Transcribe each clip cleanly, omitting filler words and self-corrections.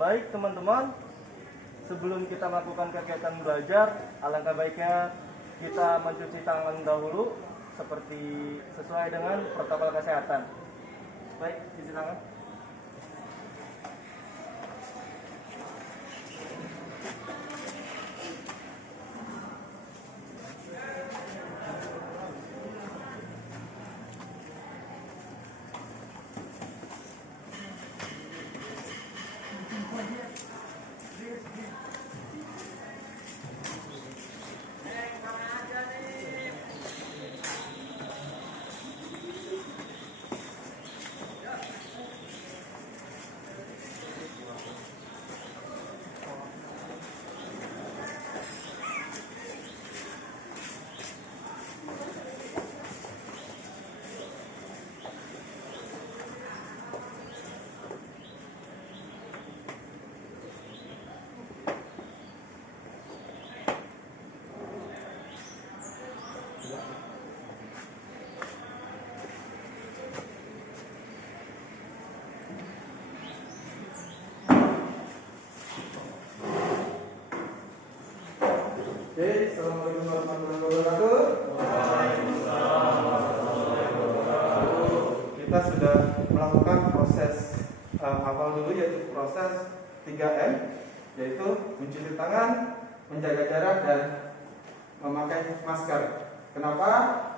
Baik teman-teman, sebelum kita melakukan kegiatan belajar, alangkah baiknya kita mencuci tangan dahulu seperti sesuai dengan protokol kesehatan. Baik, cuci tangan. Oke, assalamualaikum warahmatullahi wabarakatuh. Waalaikumsalam warahmatullahi wabarakatuh. Kita sudah melakukan proses awal dulu, yaitu proses 3M, yaitu mencuci tangan, menjaga jarak, dan memakai masker. Kenapa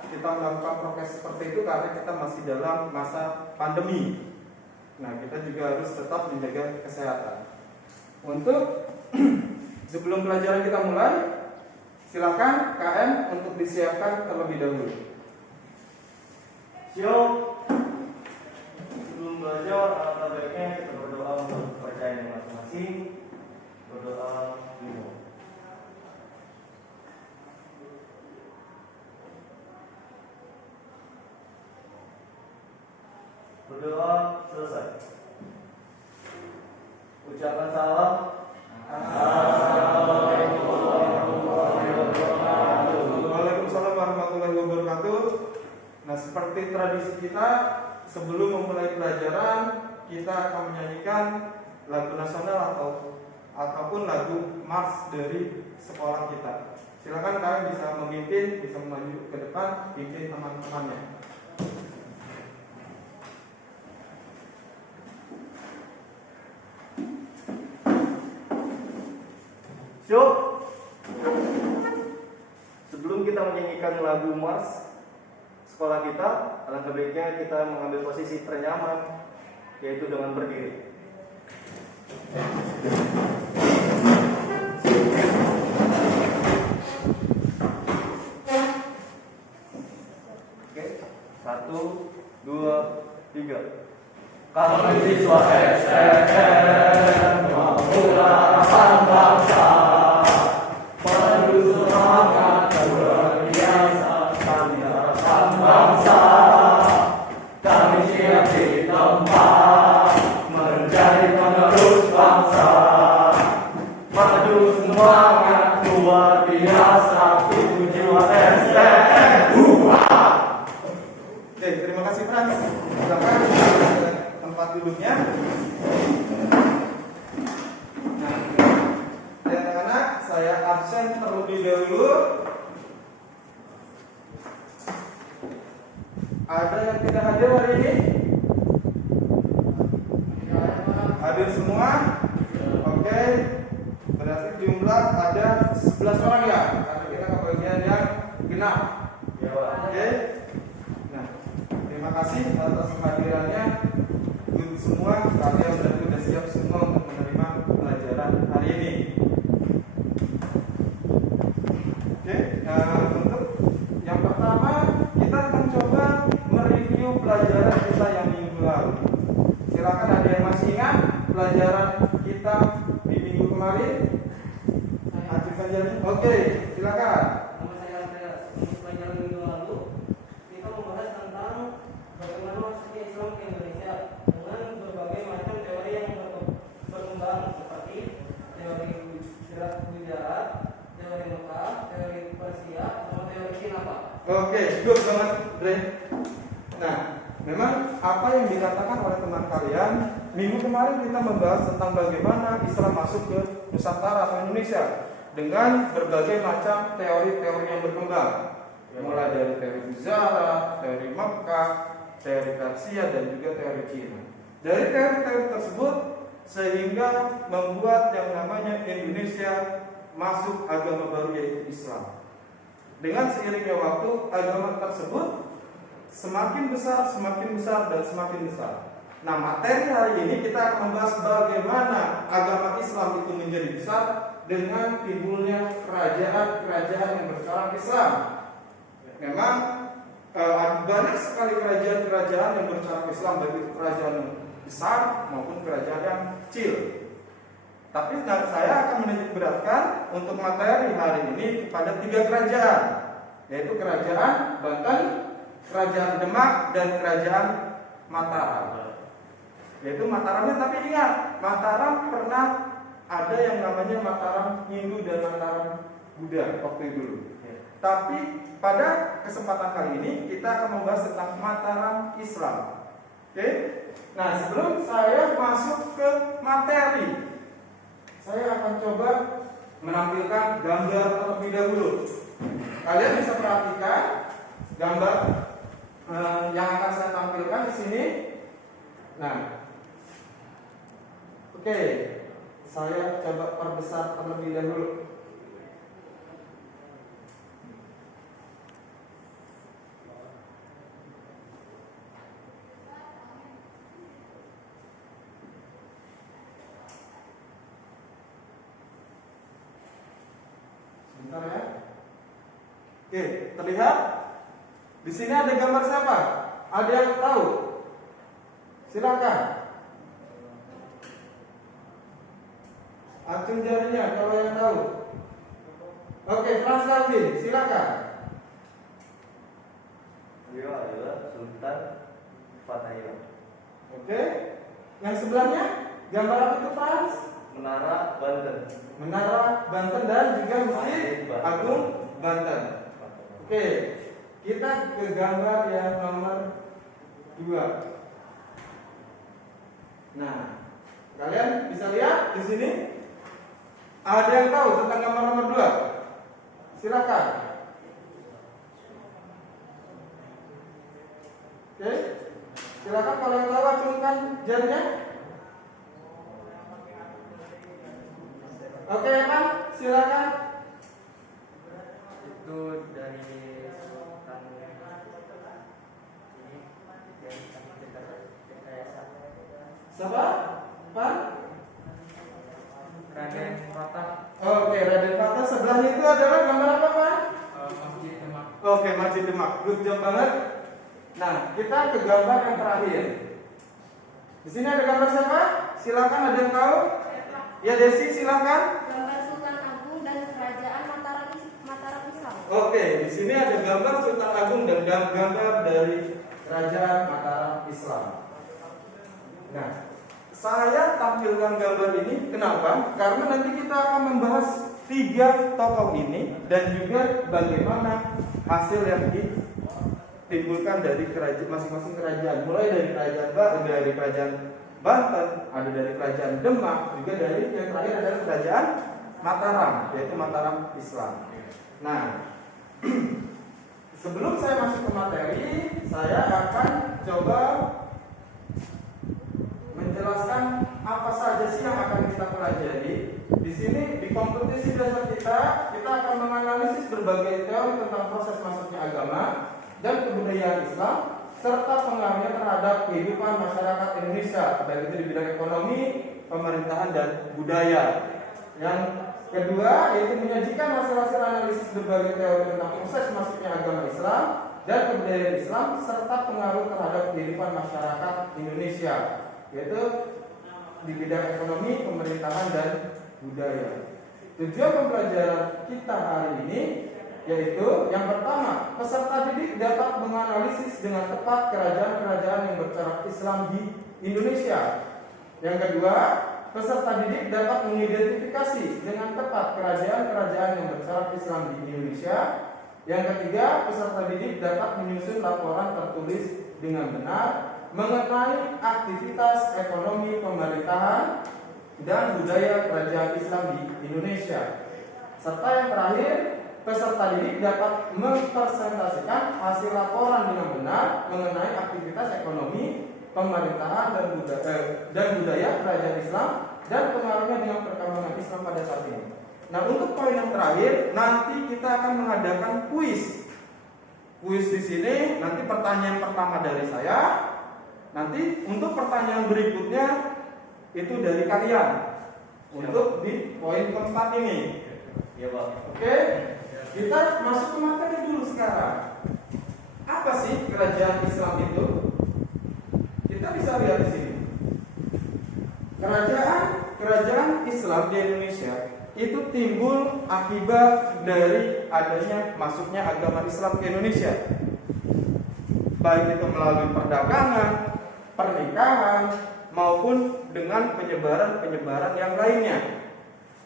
kita melakukan prokes seperti itu? Karena kita masih dalam masa pandemi. Nah, kita juga harus tetap menjaga kesehatan. Untuk sebelum pelajaran kita mulai, silakan KM untuk disiapkan terlebih dahulu. Siap. Sebelum belajar, alangkah baiknya kita berdoa untuk kepercayaan masing-masing. Berdoa dulu. Berdoa selesai. Ucapan salam. Assalamualaikum warahmatullahi wabarakatuh. Waalaikumsalam warahmatullahi wabarakatuh. Nah, seperti tradisi kita, sebelum memulai pelajaran, kita akan menyanyikan lagu nasional ataupun lagu mars dari sekolah kita. Silakan kalian bisa memimpin, bisa maju ke depan, pimpin teman-temannya. Siap. Sebelum kita menyanyikan lagu mars sekolah kita, alangkah baiknya kita mengambil posisi ternyaman, yaitu dengan berdiri. Oke, 1, 2, 3. Kami siswa STM memulakan bangsa. Terima kasih Frans. Silakan tempat duduknya. Nah, anak-anak, saya absen terlebih dahulu. Ada yang tidak hadir hari ini? Hadir semua? Oke. Berarti jumlah ada 11 orang ya. Karena kita kebagian yang genap. Oke. Terima kasih atas kehadirannya. Good semua, kalian sudah siap semua untuk menerima pelajaran hari ini. Oke, untuk yang pertama kita akan coba mereview pelajaran kita yang minggu lalu. Silakan, ada yang masih ingat pelajaran kita di minggu kemarin? Acik saja. Oke, silakan. Oke, good banget, Bre. Nah, memang apa yang dikatakan oleh teman kalian, minggu kemarin kita membahas tentang bagaimana Islam masuk ke Nusantara atau Indonesia dengan berbagai macam teori-teori yang berkembang, mulai dari teori Zara, teori Mekah, teori Persia, dan juga teori Cina. Dari teori-teori tersebut sehingga membuat yang namanya Indonesia masuk agama baru, yaitu Islam. Dengan seiringnya waktu, agama tersebut semakin besar, dan semakin besar. Nah, materi hari ini kita akan membahas bagaimana agama Islam itu menjadi besar dengan timbulnya kerajaan-kerajaan yang bercorak Islam. Memang banyak sekali kerajaan-kerajaan yang bercorak Islam, baik itu kerajaan besar maupun kerajaan yang kecil. Tapi saya akan menitik beratkan untuk materi hari ini kepada 3 kerajaan, yaitu kerajaan Banten, kerajaan Demak, dan kerajaan Mataram. Yaitu Mataramnya, tapi ingat, Mataram pernah ada yang namanya Mataram Hindu dan Mataram Buddha waktu dulu. Tapi pada kesempatan kali ini kita akan membahas tentang Mataram Islam. Oke? Nah, sebelum saya masuk ke materi, saya akan coba menampilkan gambar terlebih dahulu. Kalian bisa perhatikan gambar yang akan saya tampilkan di sini. Nah, oke, saya coba perbesar terlebih dahulu. Sebentar ya. Oke, terlihat? Di sini ada gambar siapa? Ada yang tahu? Silakan. Acung jarinya kalau yang tahu. Oke, Frans Calvin, silakan. Beliau adalah Sultan Fatahillah. Oke. Yang sebelahnya gambar apa itu, Frans? Menara Banten. Menara Banten dan juga Masjid Agung Banten. Oke, kita ke gambar yang nomor 2. Nah, kalian bisa lihat di sini ada yang tahu tentang gambar nomor 2? Silakan. Oke, silakan kalau yang tahu acungkan jarinya. Oke, Pak, silakan. Itu dari Sultan ini Siapa? Pak? Raden Fatah, Oke, Raden Fatah. Sebelahnya itu adalah gambar apa, Pak? Masjid Demak. Oke, Masjid Demak. Good job banget. Nah, kita ke gambar yang terakhir. Di sini ada gambar siapa? Silakan, ada yang tahu? Ya, Desi, silakan. Gambar Sultan Agung dan Kerajaan Mataram Islam. Oke, di sini ada gambar Sultan Agung dan gambar dari Kerajaan Mataram Islam. Nah, saya tampilkan gambar ini kenapa? Karena nanti kita akan membahas 3 tokoh ini dan juga bagaimana hasil yang ditimbulkan dari kerajaan masing-masing kerajaan. Mulai dari kerajaan Banten, ada dari kerajaan Demak, juga dari yang terakhir adalah kerajaan Mataram, yaitu Mataram Islam. Nah, sebelum saya masuk ke materi, saya akan coba menjelaskan apa saja sih yang akan kita pelajari. Di sini di kompetisi dasar kita akan menganalisis berbagai teori tentang proses masuknya agama dan kebudayaan Islam serta pengaruhnya terhadap kehidupan masyarakat Indonesia, baik itu di bidang ekonomi, pemerintahan, dan budaya. Yang kedua yaitu menyajikan hasil-hasil analisis berbagai teori tentang proses masuknya agama Islam dan kebudayaan Islam serta pengaruh terhadap kehidupan masyarakat Indonesia, yaitu di bidang ekonomi, pemerintahan, dan budaya. Tujuan pembelajaran kita hari ini yaitu yang pertama, peserta didik dapat menganalisis dengan tepat kerajaan-kerajaan yang bercorak Islam di Indonesia. Yang kedua, peserta didik dapat mengidentifikasi dengan tepat kerajaan-kerajaan yang bercorak Islam di Indonesia. Yang ketiga, peserta didik dapat menyusun laporan tertulis dengan benar. mengenai aktivitas ekonomi pemerintahan dan budaya kerajaan Islam di Indonesia. Serta yang terakhir, peserta didik dapat mempresentasikan hasil laporan dengan benar mengenai aktivitas ekonomi pemerintahan dan budaya kerajaan Islam dan pengaruhnya dengan perkembangan Islam pada saat ini. Nah, untuk poin yang terakhir, nanti kita akan mengadakan kuis. Kuis di sini nanti pertanyaan pertama dari saya. Nanti untuk pertanyaan berikutnya itu dari kalian. Untuk di poin keempat ini. Ya, Pak. Oke? Kita masuk ke materi dulu sekarang. Apa sih kerajaan Islam itu? Kita bisa lihat di sini. Kerajaan Islam di Indonesia itu timbul akibat dari adanya masuknya agama Islam ke Indonesia. Baik itu melalui perdagangan, pernikahan, maupun dengan penyebaran yang lainnya.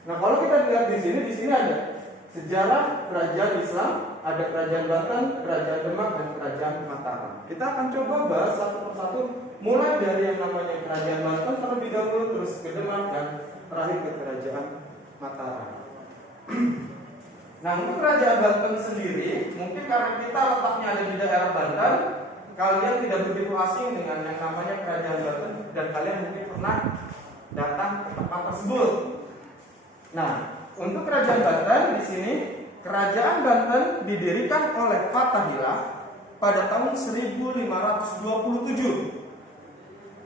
Nah, kalau kita lihat di sini ada sejarah kerajaan Islam, ada kerajaan Banten, kerajaan Demak, dan kerajaan Mataram. Kita akan coba bahas satu persatu, mulai dari yang namanya kerajaan Banten terlebih dahulu, terus ke Demak, dan terakhir ke kerajaan Mataram. Nah, untuk kerajaan Banten sendiri, mungkin karena kita letaknya ada di daerah Banten, kalian tidak begitu asing dengan yang namanya kerajaan Banten, dan kalian mungkin pernah datang ke tempat tersebut. Nah, untuk kerajaan Banten di sini, kerajaan Banten didirikan oleh Fathahilah pada tahun 1527.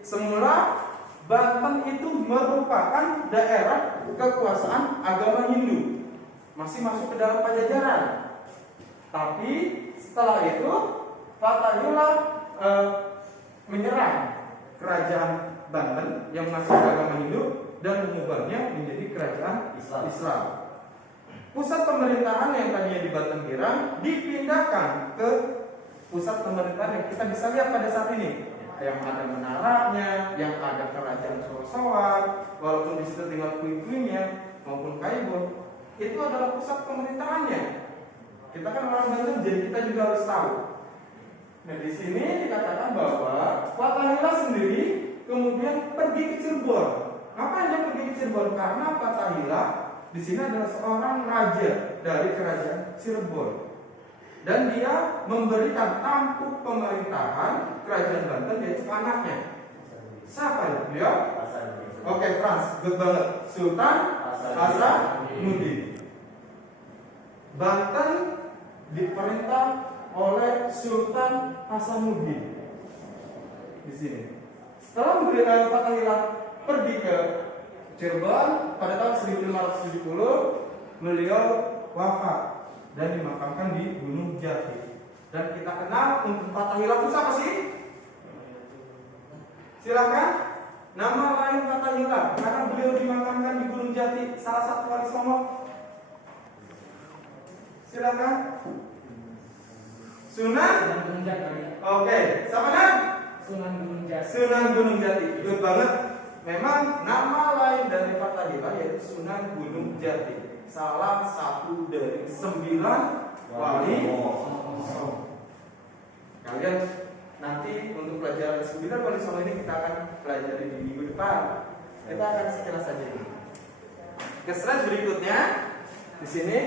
Semula Banten itu merupakan daerah kekuasaan agama Hindu, masih masuk ke dalam Pajajaran. Tapi setelah itu Fathahilah menyerang kerajaan Banten yang masih agama Hindu dan mengubahnya menjadi kerajaan Islam. Pusat pemerintahan yang tadinya di Batang Girang dipindahkan ke pusat pemerintahan yang kita bisa lihat pada saat ini, yang ada menaranya, yang ada kerajaan Sorsowan, walaupun di situ tinggal puing-puingnya maupun Kaibon, itu adalah pusat pemerintahannya. Kita kan orang Banten, jadi kita juga harus tahu. Nah, di sini dikatakan bahwa Fathahilah sendiri kemudian pergi ke Cirebon. Ngapain dia pergi ke Cirebon? Karena Fathahilah di sini adalah seorang raja dari kerajaan Cirebon, dan dia memberikan tampuk pemerintahan kerajaan Banten yaitu anaknya. Siapa ya? Dia? Oke, Frans, good banget. Sultan Hasanuddin. Banten diperintah oleh Sultan Hasanuddin. Di sini. Setelah Fathahilah pergi ke Cirebon pada tahun 1570, beliau wafat dan dimakamkan di Gunung Jati. Dan kita kenal untuk Fathahilah itu siapa sih? Silakan. Nama lain Fathahilah karena beliau dimakamkan di Gunung Jati, salah satu wali Songo. Silakan. Sunan Gunung Jati. Oke, siapa kan? Sunan Gunung Jati. Sunan Gunung Jati. Good banget. Memang nama lain dari Fathahilah yaitu Sunan Gunung Jati, salah satu dari 9 wali Songo. Kalian nanti untuk pelajaran 9 wali Songo ini kita akan pelajari di minggu depan. Kita akan sekilas saja ini. Ke slide berikutnya di sini.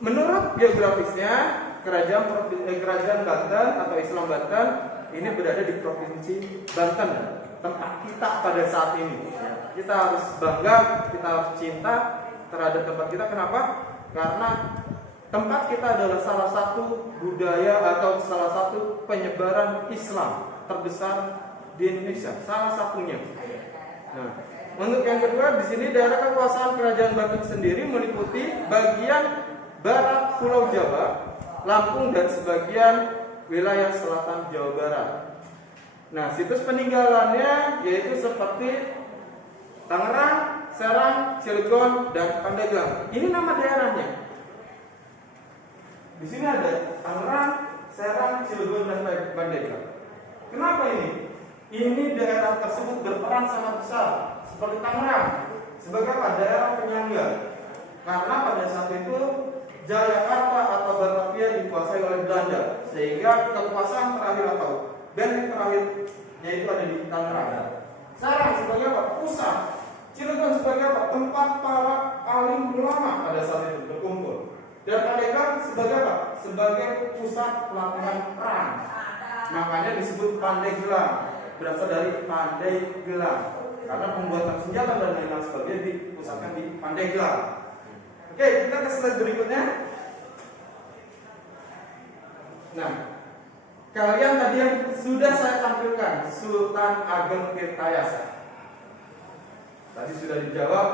Menurut geografisnya, kerajaan Banten atau Islam Banten ini berada di provinsi Banten, tempat kita pada saat ini. Kita harus bangga, kita harus cinta terhadap tempat kita. Kenapa? Karena tempat kita adalah salah satu budaya atau salah satu penyebaran Islam terbesar di Indonesia, salah satunya. Nah, untuk yang kedua, di sini daerah kekuasaan kerajaan Banten sendiri meliputi bagian barat Pulau Jawa, Lampung, dan sebagian wilayah selatan Jawa Barat. Nah, situs peninggalannya yaitu seperti Tangerang, Serang, Cilegon, dan Pandeglang. Ini nama daerahnya. Di sini ada Tangerang, Serang, Cilegon, dan Pandeglang. Kenapa ini? Ini daerah tersebut berperan sangat besar. Seperti Tangerang, sebagai apa? Daerah penyangga. Karena pada saat itu Jayakarta atau Batavia dikuasai oleh Belanda, sehingga kekuasaan terakhir atau benteng terakhirnya itu ada di Tangerang. Serang sebagai apa? Pusat. Cilegon sebagai apa? Tempat para alim ulama pada saat itu berkumpul. Dan Pandeglang sebagai apa? Sebagai pusat pelatihan perang. Makanya disebut Pandeglang, berasal dari Pandeglang, karena pembuatan senjata dan lain-lain sebagainya dipusatkan di Pandeglang. Oke, kita ke slide berikutnya. Nah, kalian tadi yang sudah saya tampilkan, Sultan Ageng Tirtayasa. Tadi sudah dijawab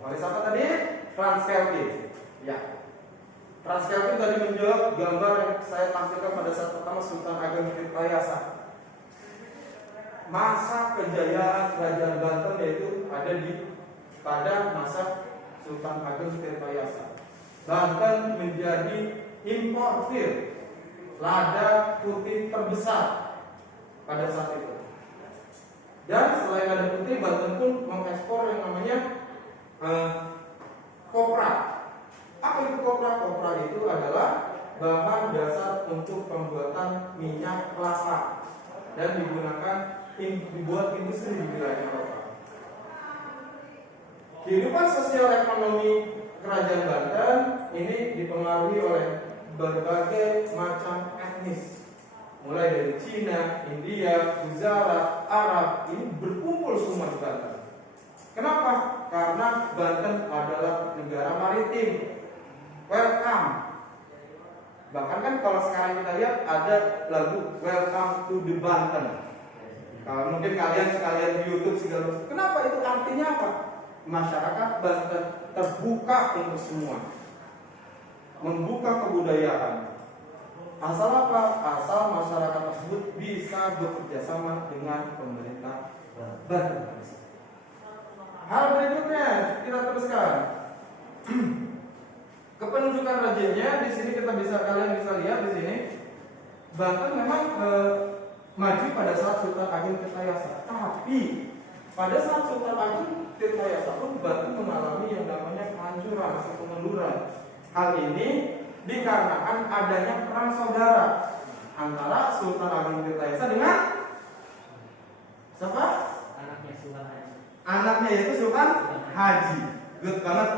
oleh siapa tadi? Frans Kelvin. Ya, Frans Kelvin tadi menjawab gambar yang saya tampilkan pada saat pertama Sultan Ageng Tirtayasa. Masa kejayaan Kerajaan Banten yaitu ada pada masa Sultan Ageng Tirtayasa. Banten menjadi importir lada putih terbesar pada saat itu. Dan selain lada putih, Banten pun mengekspor yang namanya kopra. Apa itu kopra? Kopra itu adalah bahan dasar untuk pembuatan minyak kelapa dan dibuat industri di wilayah Eropa. Kehidupan sosial ekonomi Kerajaan Banten ini dipengaruhi oleh berbagai macam etnis, mulai dari Cina, India, Gujarat, Arab, ini berkumpul semua di Banten. Kenapa? Karena Banten adalah negara maritim. Welcome. Bahkan kan kalau sekarang kita lihat ada lagu Welcome to the Banten. Kalau mungkin kalian sekalian di YouTube segala macam. Kenapa itu artinya apa? Masyarakat Banten terbuka untuk semua, membuka kebudayaan. Asal apa? Asal masyarakat tersebut bisa bekerja sama dengan pemerintah Banten. Hal berikutnya kita teruskan. Kepenunjukan rajanya di sini kalian bisa lihat di sini. Banten memang maju pada saat Sultan Ageng Tirtayasa, tapi pada saat Sultan Ageng Tirtayasa pun Banten mengalami yang namanya kehancuran atau kemunduran. Hal ini dikarenakan adanya perang saudara antara Sultan Ageng Tirtayasa dengan siapa? Anaknya Sultan Haji. Anaknya yaitu Sultan Haji. Good banget.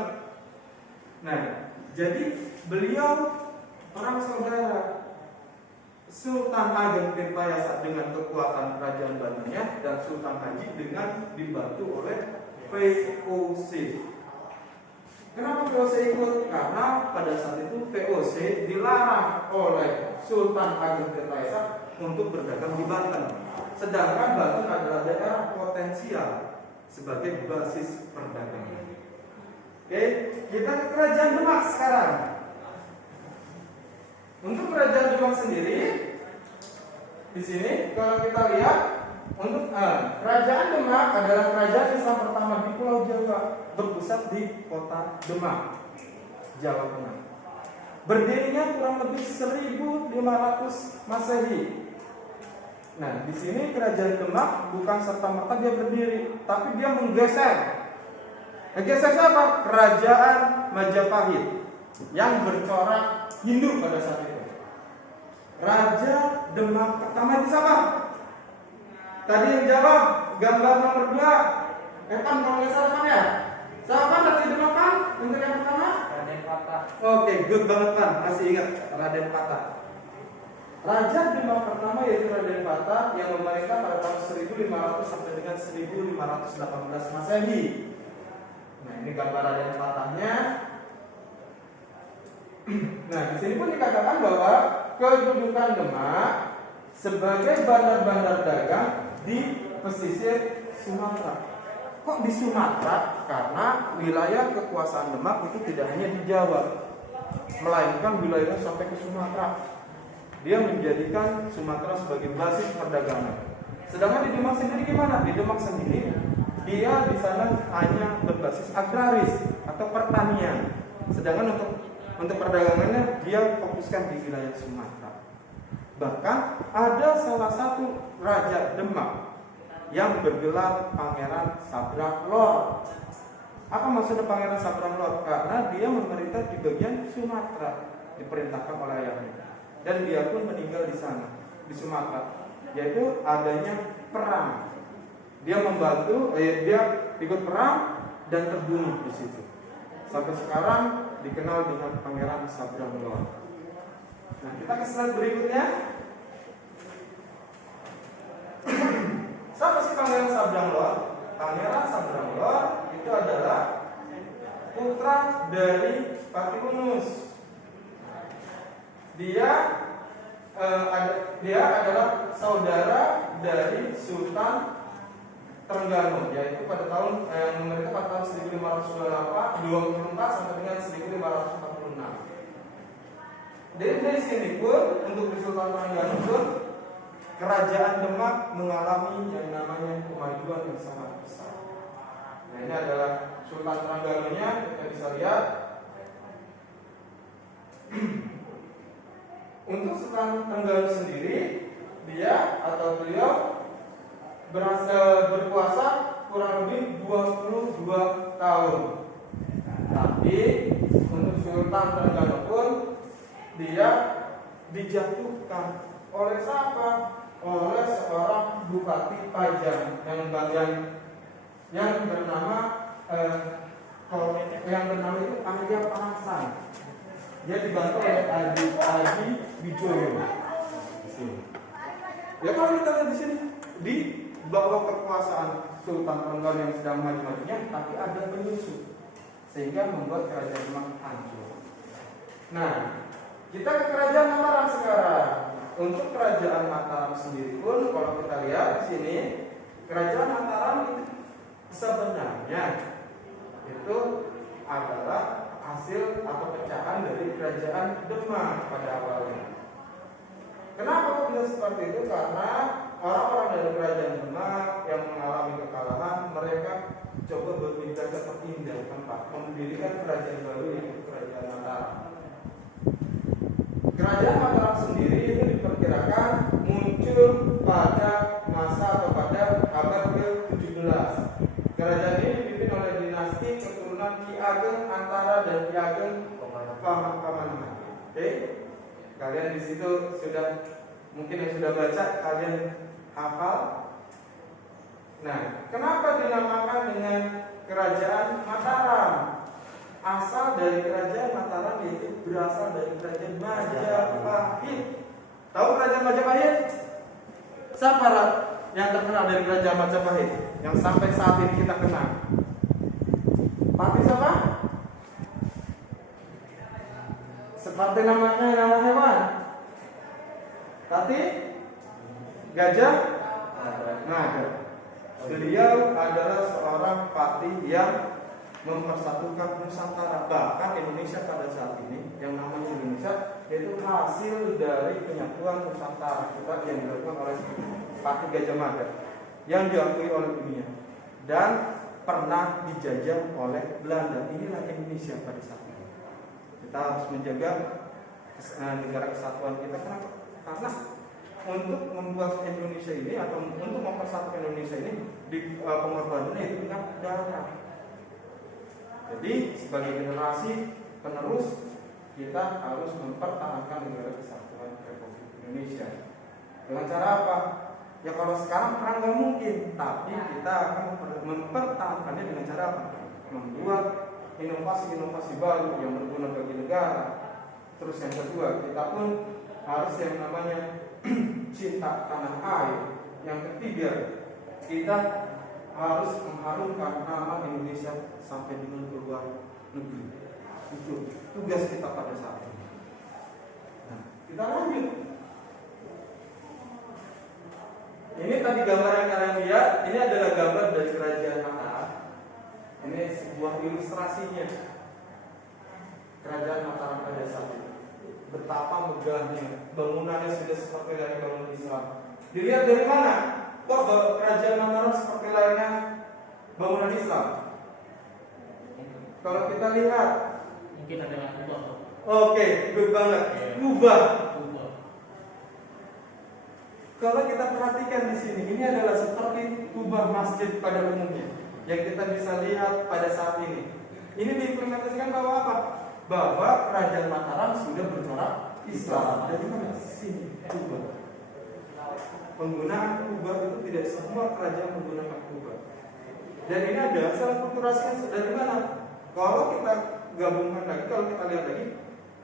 Nah, jadi beliau perang saudara. Sultan Ageng Tirtayasa dengan kekuatan kerajaan Bantennya dan Sultan Haji dengan dibantu oleh VOC. Kenapa VOC ikut? Karena pada saat itu VOC dilarang oleh Sultan Ageng Tirtayasa untuk berdagang di Banten. Sedangkan Banten adalah daerah potensial sebagai basis perdagangan. Oke, kita ke Kerajaan Demak sekarang. Untuk Kerajaan Demak sendiri, di sini kalau kita lihat untuk Kerajaan Demak adalah kerajaan Islam pertama di Pulau Jawa, berpusat di kota Demak, Jawa Tengah. Berdirinya kurang lebih 1500 Masehi. Nah, di sini Kerajaan Demak bukan serta-merta dia berdiri, tapi dia menggeser. Geser apa? Kerajaan Majapahit yang bercorak Hindu pada saat itu. Raja Demak pertama itu siapa? Tadi yang jawab gambar nomor 2. Evan kalau nggak salah kan ya? Siapa Raja Demak kan? Untuk yang pertama? Raden Patah. Oke, good banget kan? Masih ingat Raden Patah. Raja Demak pertama yaitu Raden Patah yang memerintah pada tahun 1500 sampai dengan 1518 Masehi. Nah, ini gambar Raden Patahnya. Nah, di sini pun dikatakan bahwa kedudukan Demak sebagai bandar-bandar dagang di pesisir Sumatera. Kok di Sumatera? Karena wilayah kekuasaan Demak itu tidak hanya di Jawa, melainkan wilayahnya sampai ke Sumatera. Dia menjadikan Sumatera sebagai basis perdagangan. Sedangkan di Demak sendiri gimana? Di Demak sendiri dia di sana hanya berbasis agraris atau pertanian. Sedangkan untuk perdagangannya dia fokuskan di wilayah Sumatera. Bahkan ada salah satu raja Demak yang bergelar Pangeran Sabrak Lor. Apa maksudnya Pangeran Sabrang Lor? Karena dia memerintah di bagian Sumatera, diperintahkan oleh ayahnya. Dan dia pun meninggal di sana, di Sumatera. Yaitu adanya perang. Dia membantu, dia ikut perang dan terbunuh di situ. Sampai sekarang dikenal dengan Pangeran Sabrang Lor. Nah, kita ke slide berikutnya. Siapa sih Pangeran Sabrang Lor? Pangeran Sabrang Lor itu adalah putra dari Patiunus. Dia adalah saudara dari Sultan Trengganu, yaitu pada tahun memerintah pada tahun 1524 sampai dengan 1546. Dari sini pun untuk di Sultan Trengganu pun kerajaan Demak mengalami yang namanya kemajuan yang sangat besar. Nah, ini adalah Sultan Trengganunya, kita bisa lihat. Untuk Sultan Trengganu sendiri, dia atau beliau berkuasa kurang lebih 22 tahun. Tapi untuk Sultan Trengganu pun dia dijatuhkan oleh siapa? Oleh seorang bupati Pajang yang bernama itu Arya Parasan. Dia dibantu oleh Adi Wijoyo. Ya kalau kita lihat di sini di bawah kekuasaan Sultan Trengganu yang sedang maju-majunya, tapi ada penyusup sehingga membuat kerajaan Demak hancur. Nah, kita ke kerajaan Mataram sekarang. Untuk kerajaan Mataram sendiri pun, kalau kita lihat di sini, kerajaan Mataram itu sebenarnya itu adalah hasil atau pecahan dari kerajaan Demak pada awalnya. Kenapa kok bisa seperti itu? Karena orang-orang dari kerajaan Demak yang mengalami kekalahan, mereka coba berpindah ke pindah tempat, mendirikan kerajaan baru yaitu kerajaan Mataram. Kerajaan Mataram sendiri itu diperkirakan muncul pada masa atau pada abad ke-17. Kerajaan ini dipimpin oleh dinasti keturunan Ki Ageng Antara dan Ki Ageng Pamanaman. Oke, kalian di situ sudah mungkin yang sudah baca kalian hafal. Nah, kenapa dinamakan dengan Kerajaan Mataram? Asal dari kerajaan Mataram yaitu berasal dari kerajaan Majapahit. Tahu kerajaan Majapahit? Siapa yang terkenal dari kerajaan Majapahit yang sampai saat ini kita kenal? Pati siapa? Seperti namanya nama hewan. Pati? Gajah? Naga. Beliau adalah seorang patih yang mempersatukan Nusantara. Bahkan Indonesia pada saat ini, yang namanya Indonesia, yaitu hasil dari penyatuan Nusantara kita yang dilakukan oleh Patih Gajah Mada yang diakui oleh dunia dan pernah dijajah oleh Belanda. Inilah Indonesia pada saat ini. Kita harus menjaga negara kesatuan kita. Kenapa? Karena untuk membuat Indonesia ini atau untuk mempersatukan Indonesia ini di pengorbanannya itu dengan darah. Jadi sebagai generasi penerus kita harus mempertahankan negara kesatuan Republik Indonesia. Dengan cara apa? Ya kalau sekarang perang nggak mungkin, tapi kita akan mempertahankannya dengan cara apa? Membuat inovasi-inovasi baru yang berguna bagi negara. Terus yang kedua, kita pun harus yang namanya cinta tanah air. Yang ketiga, kita harus mengharumkan nama Indonesia sampai dengan keluar negeri. Itu tugas kita pada saat ini. Nah, kita lanjut. Ini tadi gambar yang kalian lihat. Ini adalah gambar dari kerajaan Mataram. Ini sebuah ilustrasinya. Kerajaan Mataram pada saat ini. Betapa megahnya. Bangunannya sudah seperti dari bangunan Islam. Dilihat dari mana? Kok kerajaan Mataram seperti layaknya bangunan Islam? Kalau kita lihat, Mungkin ada yang kubah. oke, good banget. Kubah. Kalau kita perhatikan di sini, ini adalah seperti kubah masjid pada umumnya. yang kita bisa lihat pada saat ini. Ini diimplementasikan bahwa apa? Bahwa Kerajaan Mataram sudah bercorak Islam. Dari mana? Sini, Kuba. Penggunaan Kuba itu tidak semua kerajaan menggunakan Kuba. Dan ini ada salah kulturasi dari mana? Kalau kita gabungkan lagi, kalau kita lihat lagi,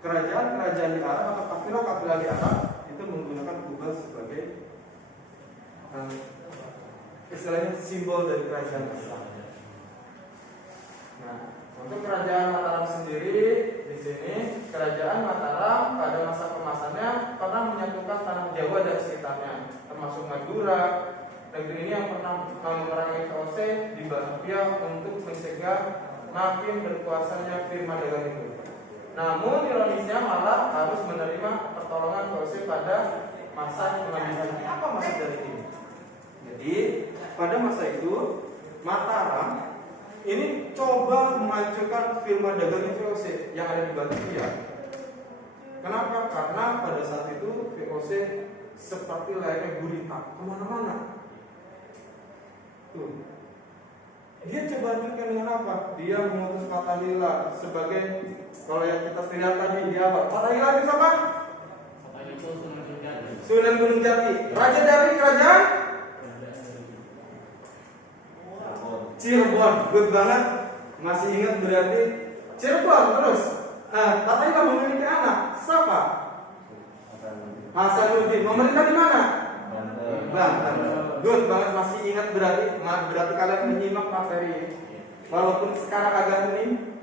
kerajaan-kerajaan di Arab atau kafilah-kafilah di Arab itu menggunakan Kuba sebagai istilahnya simbol dari kerajaan Islam. Nah, untuk kerajaan Mataram sendiri di sini, kerajaan Mataram pada masa kemasannya pernah menyatukan tanah Jawa dan sekitarnya, termasuk Madura. Negeri ini yang pernah memerangi VOC di Batavia untuk mencegah makin berkuasanya firman dagang itu. Namun ironisnya malah harus menerima pertolongan VOC pada masa pengambilan. Apa maksud dari ini? Jadi pada masa itu Mataram ini coba memajukan firman dagang VOC yang ada di Batavia. Kenapa? Karena pada saat itu VOC seperti layaknya gurita kemana-mana. Tuh. Dia coba tunjukkan dengan apa? Dia mengutus Fathahillah sebagai, kalau yang kita lihat tadi dia apa? Fathahillah itu apa? Sunan Gunung Jati. Raja dari kerajaan Cirebon. Good banget. Masih ingat berarti Cirebon terus. Fathahillah memiliki anak. Siapa? Hasanuddin. Memerintah di mana? Banten. Good banget, masih ingat berarti kalian menyimak materi ini. Walaupun sekarang agak hening,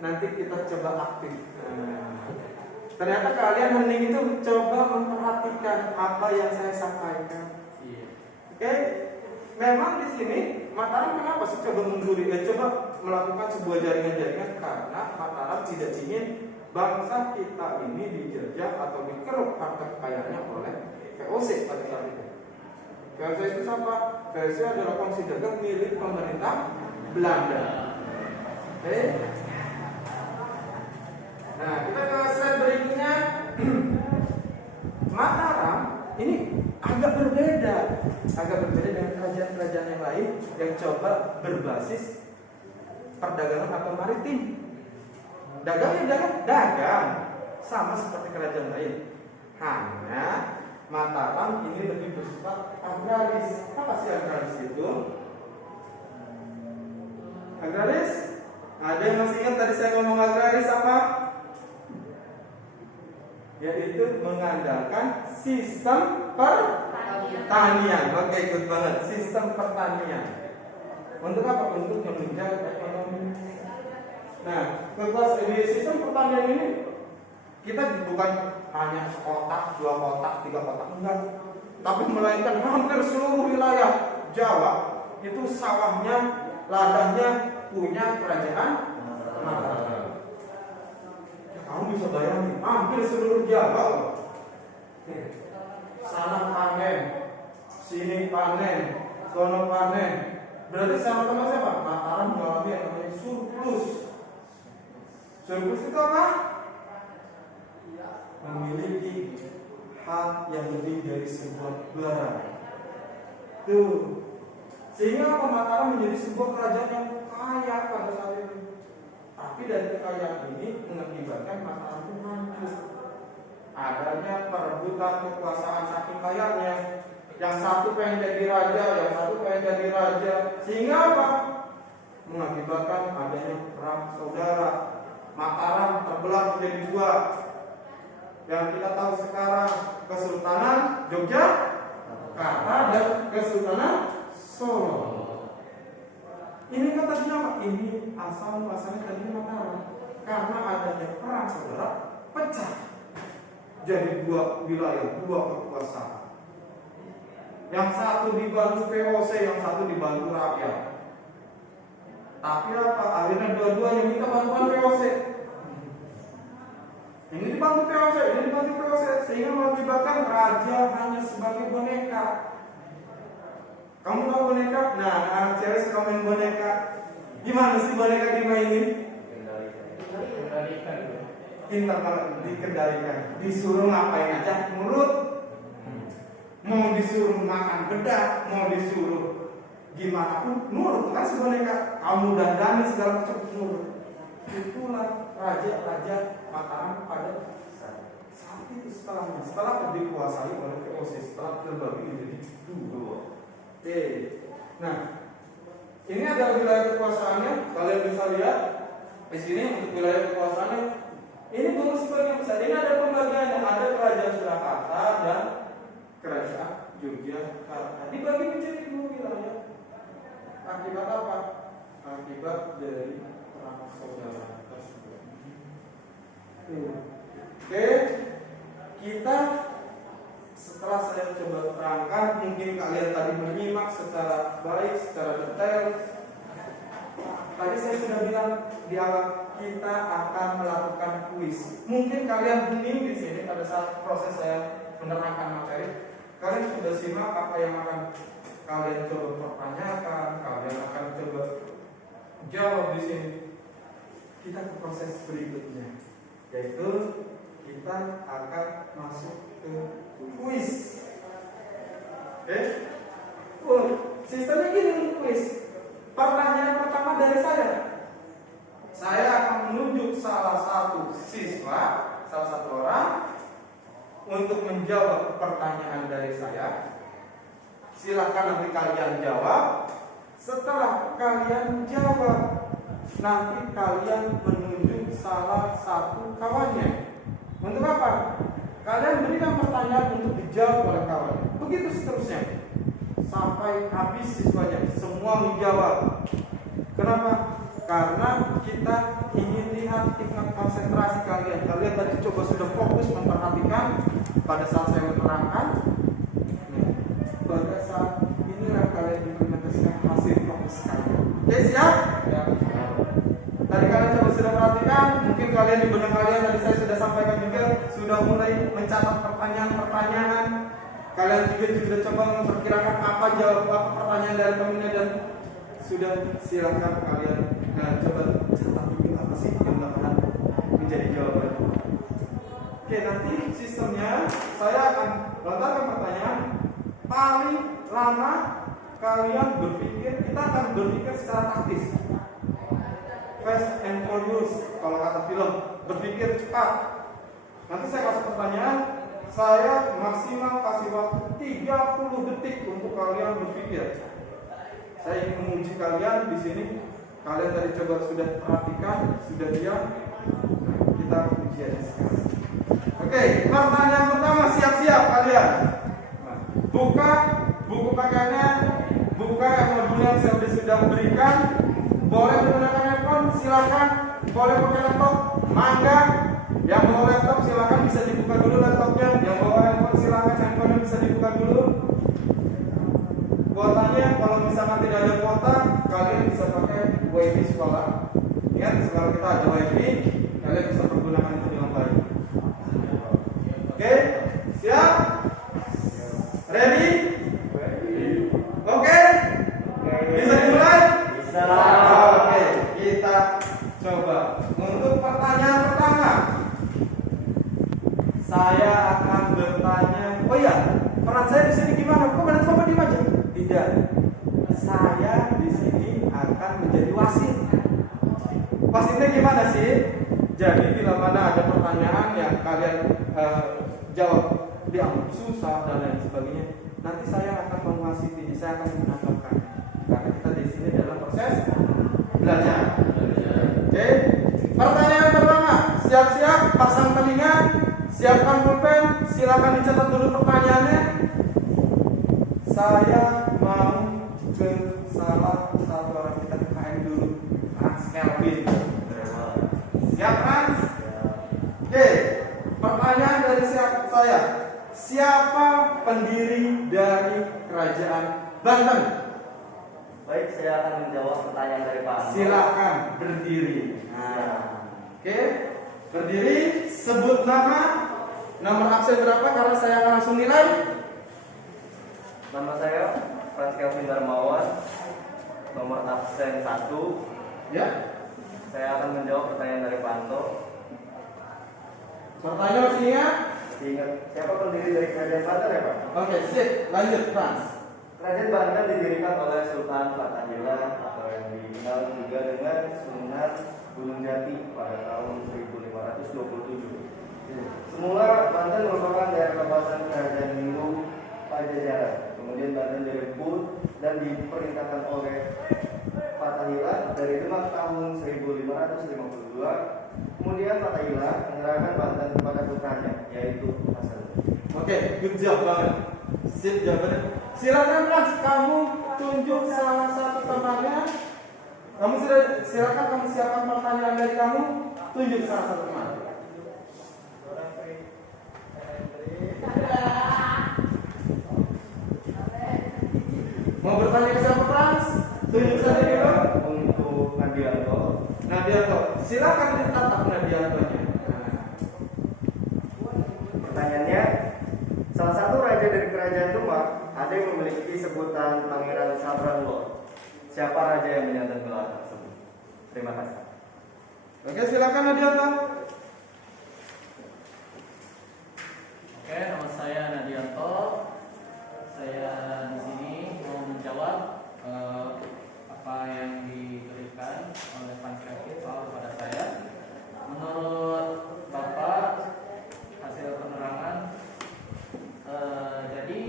nanti kita coba aktif. Ternyata kalian hening itu coba memperhatikan apa yang saya sampaikan. Oke, memang di sini Mataram kenapa sih coba coba melakukan sebuah jaringan-jaringan, karena Mataram tidak ingin bangsa kita ini dijajah atau dikeruk harta kekayaannya oleh VOC pada saat itu. VOC itu siapa? VOC adalah kongsi dagang milik pemerintah Belanda. Oke. Nah, kita ke slide berikutnya. Mataram ini agak berbeda dengan kerajaan-kerajaan yang lain yang coba berbasis perdagangan atau maritim. Dagang sama seperti kerajaan lain. Hanya Mataram ini lebih bersifat agraris. Apa sih agraris itu? Agraris? Ada yang masih ingat tadi saya ngomong agraris apa? Yaitu mengandalkan sistem pertanian. Oke, good banget. Sistem pertanian. Untuk apa? Untuk menunjang ekonomi. Nah, di sistem pertanian ini kita bukan hanya sekotak, 2 kotak, 3 kotak, enggak. Tapi melainkan hampir seluruh wilayah Jawa itu sawahnya, ladangnya punya kerajaan Mataram. Ya, kamu bisa bayangin, hampir seluruh Jawa. Sana panen, sini panen, sono panen. Berarti sama-sama siapa? Mataram mengalami yang namanya surplus. Surplus itu apa? Memiliki hak yang lebih dari sebuah barang. Tuh. Sehingga Mataram menjadi sebuah kerajaan yang kaya pada saat itu. Tapi dari kekayaan ini mengakibatkan Mataram itu hancur. Adanya perebutan kekuasaan saking kayanya. Yang satu pengen jadi raja, yang satu pengen jadi raja. Sehingga apa? Mengakibatkan adanya perang saudara. Mataram terbelah menjadi 2. Yang kita tahu sekarang, Kesultanan Yogyakarta dan Kesultanan Solo. Ini katanya apa? Ini asal muasalnya dari Mataram. Karena adanya perang saudara, pecah jadi 2 wilayah, 2 kekuasaan. Yang satu dibantu VOC, yang satu dibantu rakyat. Tapi apa? Akhirnya dua-duanya minta bantuan VOC. Ini dibantu VOC, ini dibantu VOC, sehingga mengakibatkan raja hanya sebagai boneka. Kamu tahu boneka? Nah, anak cewek suka main boneka. Gimana sih boneka dimainin? Pintar banget, dikendalikan. Disuruh ngapain aja, nurut. Mau disuruh makan bedak, mau disuruh gimana pun nurut kan sebenarnya, kamu dandani segala macam nurut. Itulah raja-raja Mataram pada saat itu setelah dikuasai oleh VOC, setelah terbagi menjadi dua. Oke, nah ini ada wilayah kekuasaannya, kalian bisa lihat di sini untuk wilayah kekuasaannya. Ini belum sebagian besar. Ini ada pembagiannya, ada kerajaan Surakarta dan kerajaan Yogyakarta. Dibagi menjadi dua wilayah. Akibat apa? Akibat dari perang saudara tersebut. Oke, kita setelah saya coba terangkan, mungkin kalian tadi menyimak secara baik, secara detail. Tadi saya sudah bilang di awal kita akan melakukan kuis. Mungkin kalian bingung di sini pada saat proses saya menerangkan materi. Kalian sudah simak apa yang akan kalian coba pertanyakan, kalian akan coba jawab di sini. Kita ke proses berikutnya, yaitu kita akan masuk ke kuis. Oke? Sistemnya gini untuk kuis. Pertanyaan pertama dari saya akan menunjuk salah satu siswa, salah satu orang untuk menjawab pertanyaan dari saya. Silakan nanti kalian jawab. Setelah kalian jawab, nanti kalian menunjuk salah satu kawannya. Untuk apa? Kalian berikan pertanyaan untuk dijawab oleh kawannya. Begitu seterusnya sampai habis siswanya semua menjawab. Kenapa? Karena kita ingin lihat tingkat konsentrasi kalian. Kalian tadi coba sudah fokus memperhatikan pada saat saya menerangkan. Pada saat inilah kalian implementasikan hasil fokus kalian. Oke, siap? Ya. Tadi kalian coba sudah perhatikan. Mungkin kalian di benak kalian tadi saya sudah sampaikan juga sudah mulai mencatat pertanyaan-pertanyaan. Kalian juga sudah coba memperkirakan apa jawab apa pertanyaan dari peminat dan sudah silakan kalian coba catat juga apa sih yang bakalan menjadi jawaban. Oke, nanti sistemnya saya akan lontarkan pertanyaan. Paling lama kalian berpikir, kita akan berpikir secara taktis. Fast and Furious kalau kata film, berpikir cepat. Nanti saya kasih pertanyaan. Saya maksimal kasih waktu 30 detik untuk kalian berpikir. Saya ingin menguji kalian di sini. Kalian tadi coba sudah perhatikan, sudah diam. Kita ujian sekarang. Oke, pertanyaan pertama, siap-siap kalian. Buka buku pakaiannya, buka modul yang saya sudah berikan. Boleh menggunakan handphone, silakan. Boleh pakai laptop, mangga. Yang bawa laptop silakan bisa dibuka dulu laptopnya. Yang bawa handphone silakan handphonenya bisa dibuka dulu. Kuotanya kalau misalkan tidak ada kuota, kalian bisa pakai WiFi sekolah. Ingat sekolah kita ada WiFi, kalian bisa pergunakan itu dengan baik. Oke, siap? Ready? Oke? Bisa dimulai? Bisa. Oke, kita coba. Untuk pertanyaan pertama, saya akan bertanya. Oh iya, peran saya di sini gimana? Kok kalian coba diem aja? Tidak. Saya di sini akan menjadi wasit. Wasitnya gimana sih? Jadi bila mana ada pertanyaan yang kalian jawab dianggap susah dan lain sebagainya, nanti saya akan mewasiti, saya akan menambahkan. Karena kita di sini dalam proses belajar. Oke. Pertanyaan pertama, siap-siap, pasang telinga, siapkan pulpen, silakan dicatat dulu pertanyaannya. Saya mau ke salah satu orang, kita ke KM dulu, Hans Kelvin. Siap Hans? Oke. Pertanyaan dari saya, siapa pendiri dari Kerajaan Banten? Baik, saya akan menjawab pertanyaan dari Pak Anto. Silakan berdiri. Oke, berdiri. Sebut nama, nomor absen berapa? Karena saya akan langsung nilai. Nama saya Frans Kelvin Darmawan, nomor absen 1. Ya. Saya akan menjawab pertanyaan dari Pak Anto. Pertanyaan masih ingat? Ingat siapa pendiri dari Kerajaan Banten ya Pak? Oke, sip. Lanjut, Frans. Kerajaan Banten didirikan oleh Sultan Fathahillah atau yang dikenal juga dengan Sunan Gunung Jati pada tahun 1527. Semula Banten merupakan daerah kawasan Kerajaan Hindu Pajajaran. Kemudian Banten direbut dan diperintahkan oleh Fathahillah dari Demak tahun 1552. Kemudian Fathahillah menyerahkan Banten kepada putranya yaitu Hasan. Oke, good job banget. Sip jawabannya. Silakan Frans, kamu tunjuk salah satu temannya. Silakan kamu siapkan pertanyaan dari kamu. Tunjuk salah satu teman. Mau bertanya ke siapa Frans? Tunjuk saja dulu. Untuk Nadianto. Nadianto, silakan ditatap Nadiantonya. Pertanyaannya, salah satu raja dari kerajaan Demak ada yang memiliki sebutan Pangeran Sabranglo. Siapa raja yang menyandang gelar tersebut? Terima kasih. Oke, silakan Nadianto. Oke, nama saya Nadianto. Saya di sini mau menjawab apa yang diberikan oleh Pansrekin soal kepada saya. Menurut Bapak, hasil penerangan, jadi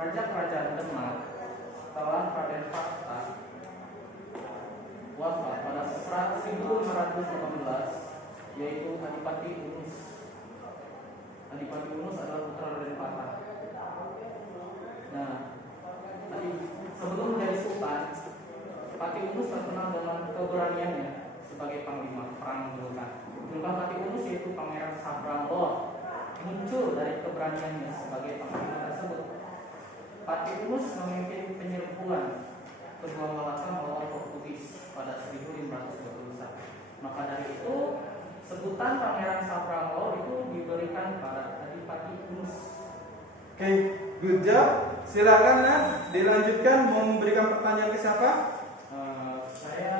raja kerajaan Demak setelah Raden Fatah wafat pada 1518, yaitu Adipati Unus. Adipati Unus adalah putra Raden Fatah. Nah, sebelum menjadi sultan, Pati Unus terkenal dengan keberaniannya sebagai panglima perang Julukan. Julukan Pati Unus yaitu Pangeran Sabranglo muncul dari keberaniannya sebagai panglima tersebut. Pati Unus memimpin penyerbuan kedua Malaka melawan Portugis pada 1521. Maka dari itu sebutan Pangeran Sabranglo itu diberikan pada Adipati Unus. Oke, good job. Silakan Nat, dilanjutkan. Mau memberikan pertanyaan ke siapa? Saya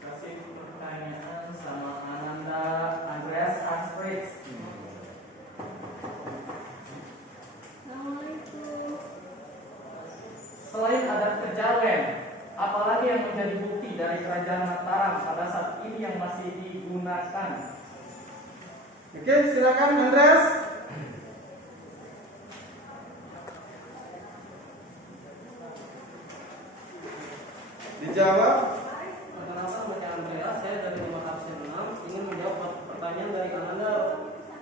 kasih pertanyaan sama Ananda Andreas Asfritz. Assalamualaikum. Selain adat kejawen, apalagi yang menjadi bukti dari kerajaan Mataram pada saat ini yang masih digunakan? Oke, silakan Andreas. Dijawab. Perkenalkan, saya Andreas, saya dari nomor absen 6 ingin menjawab pertanyaan dari Ananda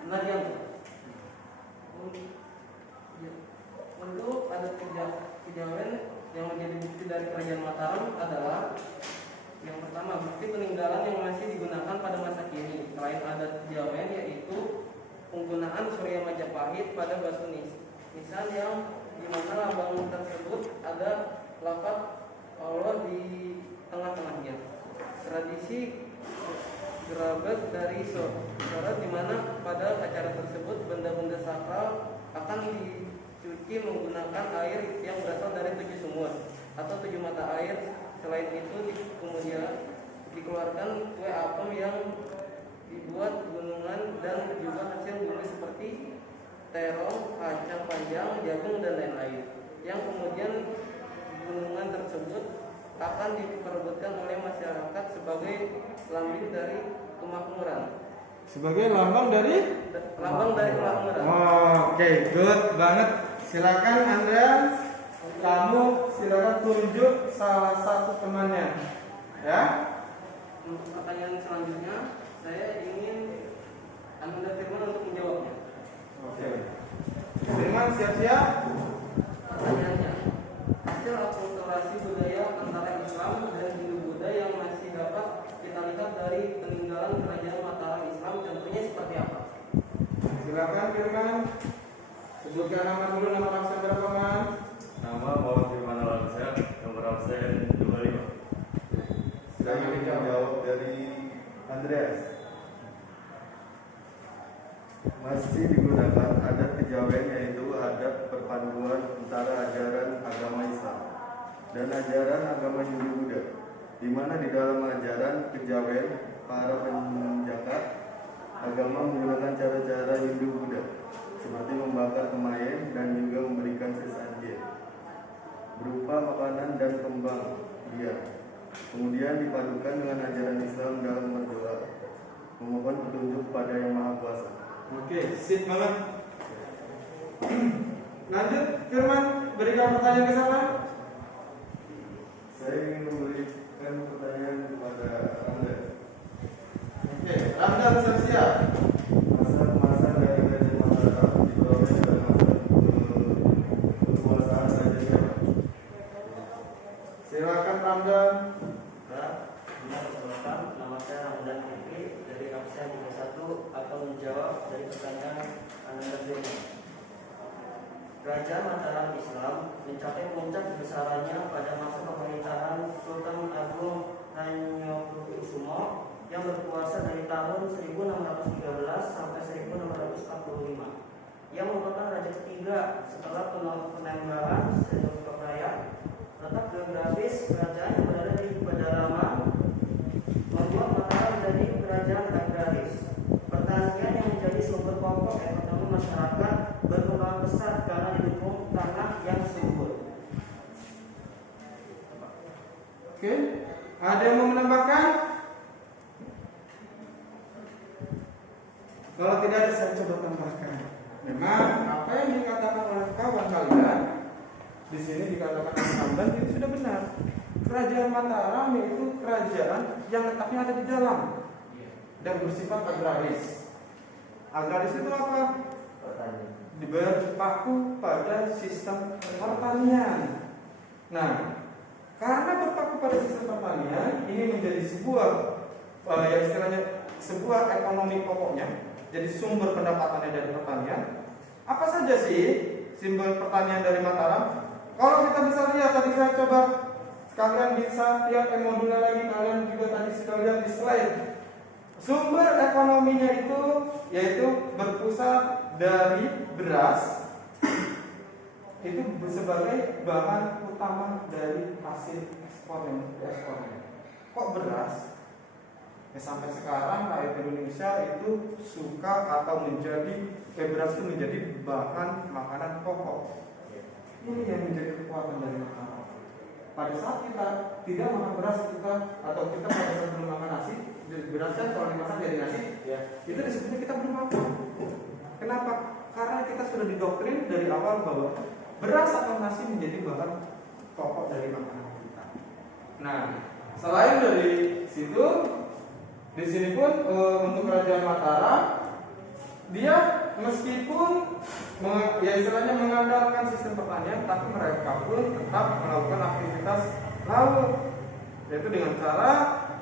Nadianto. Untuk adat kejawen yang menjadi bukti dari kerajaan Mataram adalah yang pertama, bukti peninggalan yang masih digunakan pada masa kini. Selain adat kejawen yaitu penggunaan Surya Majapahit pada batu nisan yang dimana lambang tersebut ada lafaz Allah di tengah-tengahnya. Tradisi gerabet dari sorot di mana pada acara tersebut benda-benda sakral akan dicuci menggunakan air yang berasal dari 7 sumur atau 7 mata air. Selain itu kemudian dikeluarkan kue apem yang dibuat gunungan dan juga hasil bumi seperti terong, kacang panjang, jagung dan lain-lain. Yang kemudian gunungan tersebut akan diperebutkan oleh masyarakat sebagai lambang dari kemakmuran. Sebagai lambang dari kemakmuran. Oke, good banget. Silakan Andreas. Kamu silakan tunjuk salah satu temannya. Ya. Untuk pertanyaan selanjutnya, saya ingin Ananda Firman untuk menjawabnya. Oke. Firman siap-siap. Pertanyaannya, hasil akulturasi budaya antara Islam dan Hindu Buddha yang masih dapat kita lihat dari peninggalan kerajaan Mataram Islam contohnya seperti apa? Silakan Firman. Sebutkan nama dulu, nama bangsa berapa man? Nama Muhammad Firman Alamsyah, nomor absen 25. Silakan dijawab dari Andreas. Masih digunakan adat kejawen yaitu adat perpaduan antara ajaran agama Islam dan ajaran agama Hindu Buddha, di mana di dalam ajaran kejawen para penjaga agama menggunakan cara-cara Hindu Buddha seperti membakar kemayen dan juga memberikan sesajen berupa makanan dan kembang biak. Kemudian dipadukan dengan ajaran Islam dalam berdoa, memohon petunjuk pada Yang Maha Kuasa. Oke, sip banget. Lanjut, Firman, berikan pertanyaan ke siapa? Saya ingin memberikan pertanyaan kepada Anda. Oke, Ramdan siap-siap. Masa-masa dari Kerajaan Mataram diperoleh pada masa kekuasaan Raja siapa? Silakan Ramdan. Nama saya Ramdan Fikri dari absen 31 atau menjawab dari pertanyaan Anda Zeni. Kerajaan Mataram Islam mencapai puncak kebesarannya pada masa pemerintahan Sultan Agung Hanyokrokusumo yang berkuasa dari tahun 1613 sampai 1645. Ia merupakan raja ketiga setelah Penembaran Senopati. Letak geografis kerajaan yang berada di pedalaman membuat Mataram menjadi kerajaan agraris. Pertanian yang menjadi sumber pokok ekonomi masyarakat berkembang pesat karena didukung tanah yang subur. Oke, ada yang mau menambahkan? Kalau tidak ada, saya coba tambahkan. Memang apa yang dikatakan oleh kawan kalian di sini dikatakan Ramdan itu sudah benar. Kerajaan Mataram itu kerajaan yang letaknya ada di dalam dan bersifat agraris. Agraris itu apa? Berpaku pada sistem pertanian. Nah, karena berpaku pada sistem pertanian, ini menjadi sebuah yang istilahnya sebuah ekonomi pokoknya. Jadi sumber pendapatannya dari pertanian. Apa saja sih sumber pertanian dari Mataram? Kalau kita bisa lihat, tadi saya coba, kalian bisa lihat modulnya lagi, kalian juga tadi sudah lihat di slide. Sumber ekonominya itu yaitu berpusat dari beras. Itu sebagai bahan utama dari hasil ekspornya. Kok beras? Ya, sampai sekarang rakyat Indonesia itu suka atau beras itu menjadi bahan makanan pokok. Ini yang menjadi kekuatan dari Mataram. Pada saat kita tidak makan beras atau kita pada saat belum makan nasi, beras kan kalau dimasak jadi nasi, ya, itu disebutnya kita belum makan. Kenapa? Karena kita sudah didoktrin dari awal bahwa beras atau nasi menjadi bahan pokok dari makanan kita. Nah, selain dari situ, di sini pun untuk Kerajaan Mataram, dia meskipun istilahnya mengandalkan sistem pertanian, tapi mereka pun tetap melakukan aktivitas laut, yaitu dengan cara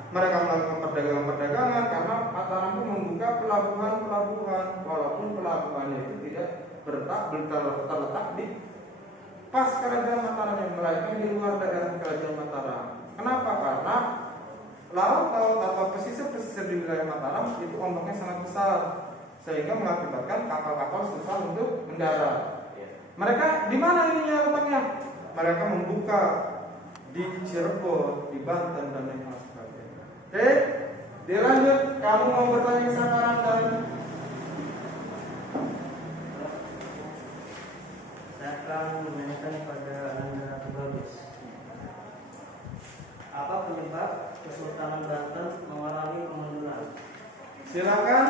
mereka melakukan perdagangan karena Mataram pun membuka pelabuhan, walaupun pelabuhannya itu tidak terletak di pas Kerajaan Mataram, yang melainkan di luar daerah Kerajaan Mataram. Kenapa? Karena laut atau pesisir di wilayah Mataram itu ombaknya sangat besar, sehingga mengakibatkan kapal-kapal susah untuk mendarat. Mereka di mana ininya letaknya? Mereka membuka di Cirebon, di Banten dan lain sebagainya. Oke, dilanjut. Kamu mau bertanya sekarang dan Saya akan menanyakan kepada Anda Bagus. Apa penyebab Kesultanan Banten mengalami kemunduran? silakan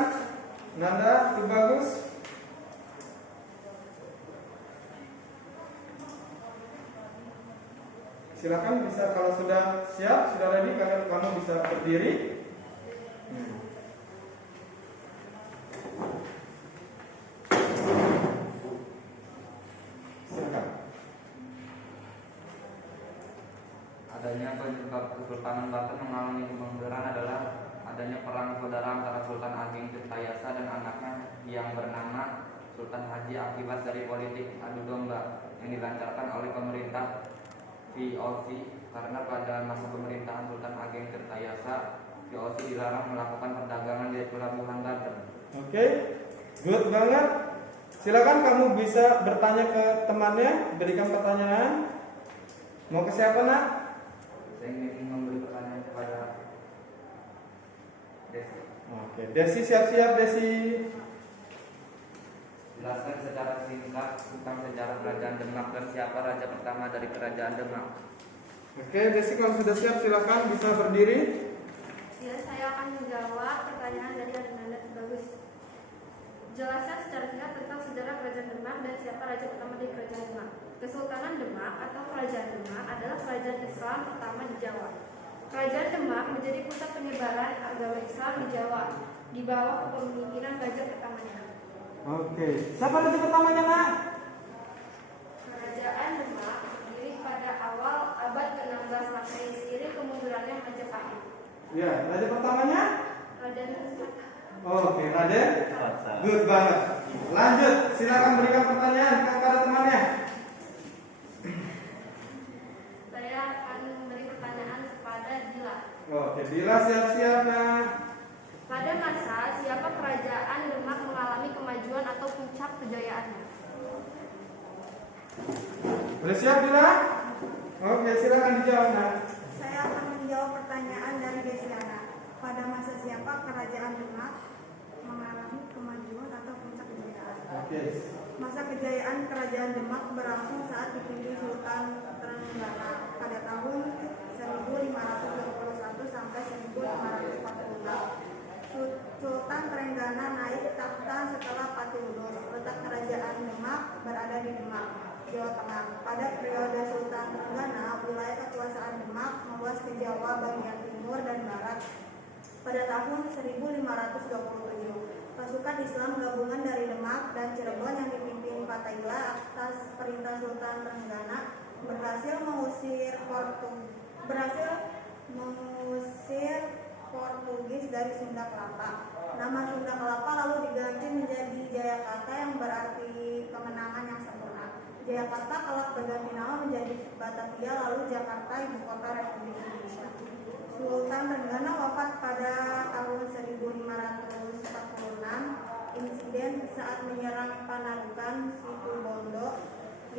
Nanda, itu bagus. Silakan bisa, kalau sudah siap, sudah ready, kamu bisa berdiri. Silakan. Adanya penyebab Kesultanan Banten mengalami kemunduran adalah adanya perang saudara antara Sultan Ageng Tirtayasa dan anaknya yang bernama Sultan Haji akibat dari politik adu domba yang dilancarkan oleh pemerintah VOC, karena pada masa pemerintahan Sultan Ageng Tirtayasa VOC dilarang melakukan perdagangan di pelabuhan Banten. Oke, good banget. Silakan kamu bisa bertanya ke temannya, berikan pertanyaan. Mau ke siapa, nak? Saya ingin memberi pertanyaan kepada Desi. Oke, Desi siap-siap, Desi. Jelaskan secara singkat tentang sejarah Kerajaan Demak dan siapa raja pertama dari Kerajaan Demak. Oke, Desi kalau sudah siap silakan bisa berdiri. Ya, saya akan menjawab pertanyaan dari Adinanda. Bagus. Jelaskan secara singkat tentang sejarah Kerajaan Demak dan siapa raja pertama di Kerajaan Demak. Kesultanan Demak atau Kerajaan Demak adalah kerajaan Islam pertama di Jawa. Kerajaan Demak menjadi pusat penyebaran agama Islam di Jawa di bawah kepemimpinan raja pertamanya. Oke, siapa raja pertamanya, Nak? Kerajaan Demak berdiri pada awal abad ke-16 Masehi seiring kemundurannya Majapahit. Ya, raja pertamanya? Raden Oke, Raden. Good banget. Lanjut, silakan berikan pertanyaan kepada temannya. Saya akan memberi pertanyaan kepada Dila. Oke, Dila siap-siap, Nak. Pada masa siapa kerajaan Demak mengalami kemajuan atau puncak kejayaannya? Sudah siap, Dila? Oke, silakan dijawab, Nak. Saya akan menjawab pertanyaan dari Desiana. Pada masa siapa kerajaan Demak mengalami kemajuan atau puncak kejayaan? Oke. Masa kejayaan kerajaan Demak berlangsung saat dipimpin Sultan Trenggana pada tahun 1521 sampai 1546. Sultan Trenggana naik takhta setelah Patiudus. Letak kerajaan Demak berada di Demak, Jawa Tengah. Pada periode Sultan Trenggana, wilayah kekuasaan Demak meluas ke Jawa bagian timur dan barat. Pada tahun 1527, pasukan Islam gabungan dari Demak dan Cirebon yang dipimpin Fatahillah atas perintah Sultan Trenggana berhasil mengusir Portugis dari Sunda Kelapa. Nama Sunda Kelapa lalu diganti menjadi Jayakarta yang berarti kemenangan yang sempurna. Jayakarta kelak berganti nama menjadi Batavia, lalu Jakarta ibu kota Republik Indonesia. Sultan Trenggana wafat pada tahun 1546. Insiden saat menyerang Panarukan Situbondo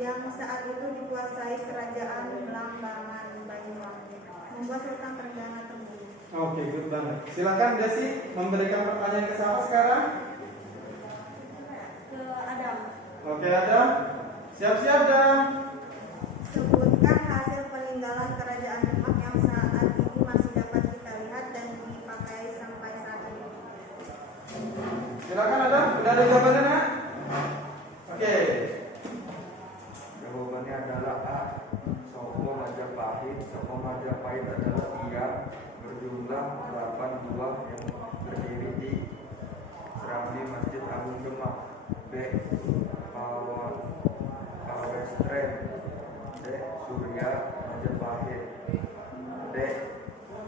yang saat itu dikuasai kerajaan Belambangan Banyuwangi membuat Sultan Trenggana terbunuh. Oke, good banget. Silakan Desi memberikan pertanyaan ke siapa sekarang? Ke Adam. Oke, Adam. Siap-siap, Adam. Sebutkan hasil peninggalan kerajaan Demak yang saat ini masih dapat kita lihat dan dipakai sampai saat ini. Silakan, Adam. Sudah ada jawabannya, Nak? Oke. Jawabannya adalah A. Soko Majapahit. Soko Majapahit adalah 3 berjumlah 8 buah yang berdiri di Serambi Masjid Agung Demak. B. Pawestren. D. Surya Majapahit. D.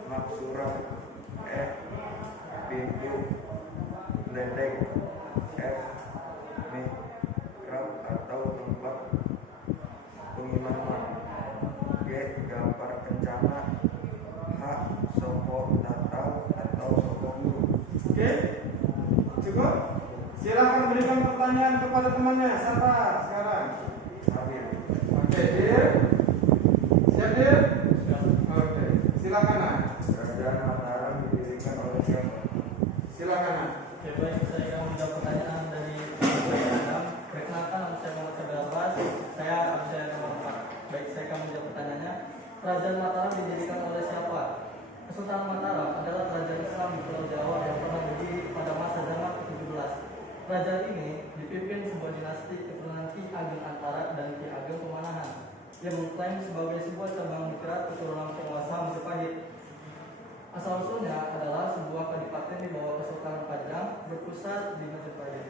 Maksuram. E. Pintu Ledeng. F. Mihrab atau tempat pengimaman. G. Gampar Kencana. H. Soko Tatau atau Soko Guru. Oke. Cukup? Silakan berikan pertanyaan kepada temannya. Siapa sekarang? Amir. Oke, Dir. Siap, Dir? Oke. Silakan, Nak. Kerajaan Mataram didirikan oleh siapa? Silakan, Nak. Oke, baik, saya akan menjawab pertanyaan dari Adam. Perkenalkan, nama saya Muhammad Sabir Abbas. Saya absen nomor 4. Baik, saya akan menjawab pertanyaannya. Kerajaan Mataram didirikan oleh siapa? Kesultanan Mataram adalah kerajaan Islam di Pulau Jawa yang pernah berdiri pada masa zaman ke-17. Kerajaan ini dipimpin sebuah dinasti keturunan Ki Ageng Antara dan Ki Ageng Pemanahan yang mengklaim sebagai sebuah cabang mitra keturunan penguasa Majapahit. Asal-usulnya adalah sebuah kadipaten di bawah Kesultanan Padang berpusat di Majapahit.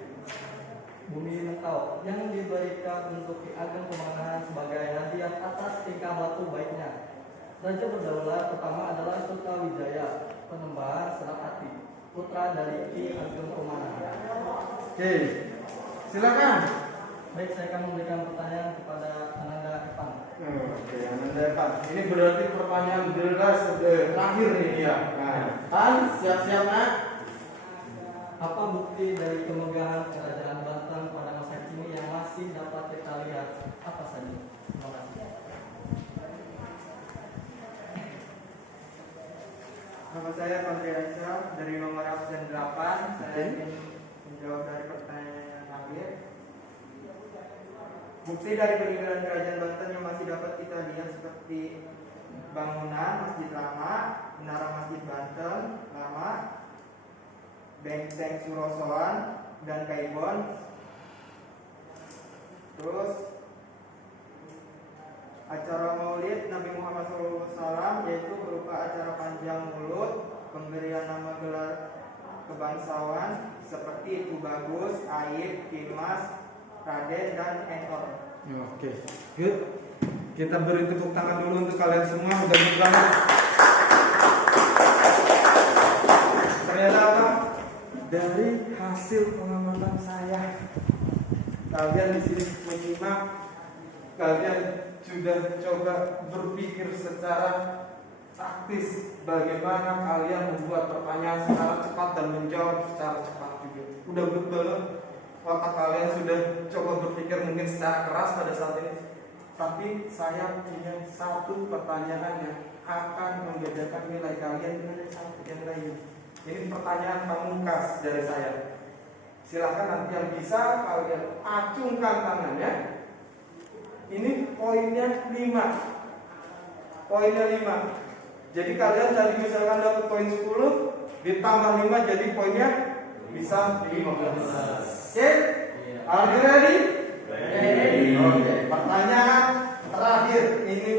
Bumi Mentau yang diberikan untuk Ki Ageng Pemanahan sebagai hadiah atas tingkah laku baiknya. Raja berdaulat pertama adalah Sutawijaya, Penembahan Senapati, putra dari Ki Ageng Pemanahan. Oke. Silakan. Baik, saya akan memberikan pertanyaan kepada Ananda Evan. Oke, Ananda Evan. Ini berarti pertanyaan deras terakhir nih ya. Nah, Pan, siap-siap, Nak. Apa bukti dari kemegahan kerajaan Banten pada masa kini yang masih dapat kita lihat? Apa saja? Terima kasih. Nama saya Fadli Aisyah dari nomor absen 8. Saya ingin menjawab dari pertanyaan yang terakhir. Bukti dari peninggalan kerajaan Banten yang masih dapat kita lihat seperti bangunan Masjid Lama, Menara Masjid Banten Lama, Benteng Surosoan dan Kaibon. Terus acara Maulid Nabi Muhammad SAW, yaitu berupa acara panjang mulut, pemberian nama gelar kebangsawan seperti Itu Bagus, Aib, Kimas, Raden, dan Ekor. Oke, good. Kita beri tepuk tangan dulu untuk kalian semua. Udah good banget. Ternyata apa? Dari hasil pengamatan saya, kalian di sini menyimak, kalian sudah coba berpikir secara praktis bagaimana kalian membuat pertanyaan secara cepat dan menjawab secara cepat juga. Udah good banget. Otak kalian sudah coba berpikir mungkin secara keras pada saat ini. Tapi saya punya satu pertanyaan yang akan membedakan nilai kalian dengan yang lain. Ini pertanyaan pamungkas dari saya. Silahkan nanti yang bisa kalian acungkan tangannya. Ini poinnya 5. Poinnya 5. Jadi kalian tadi misalkan dapat poin 10 ditambah 5 jadi poinnya bisa 15. Oke? Are you ready? Ready. Oke. Pertanyaan terakhir ini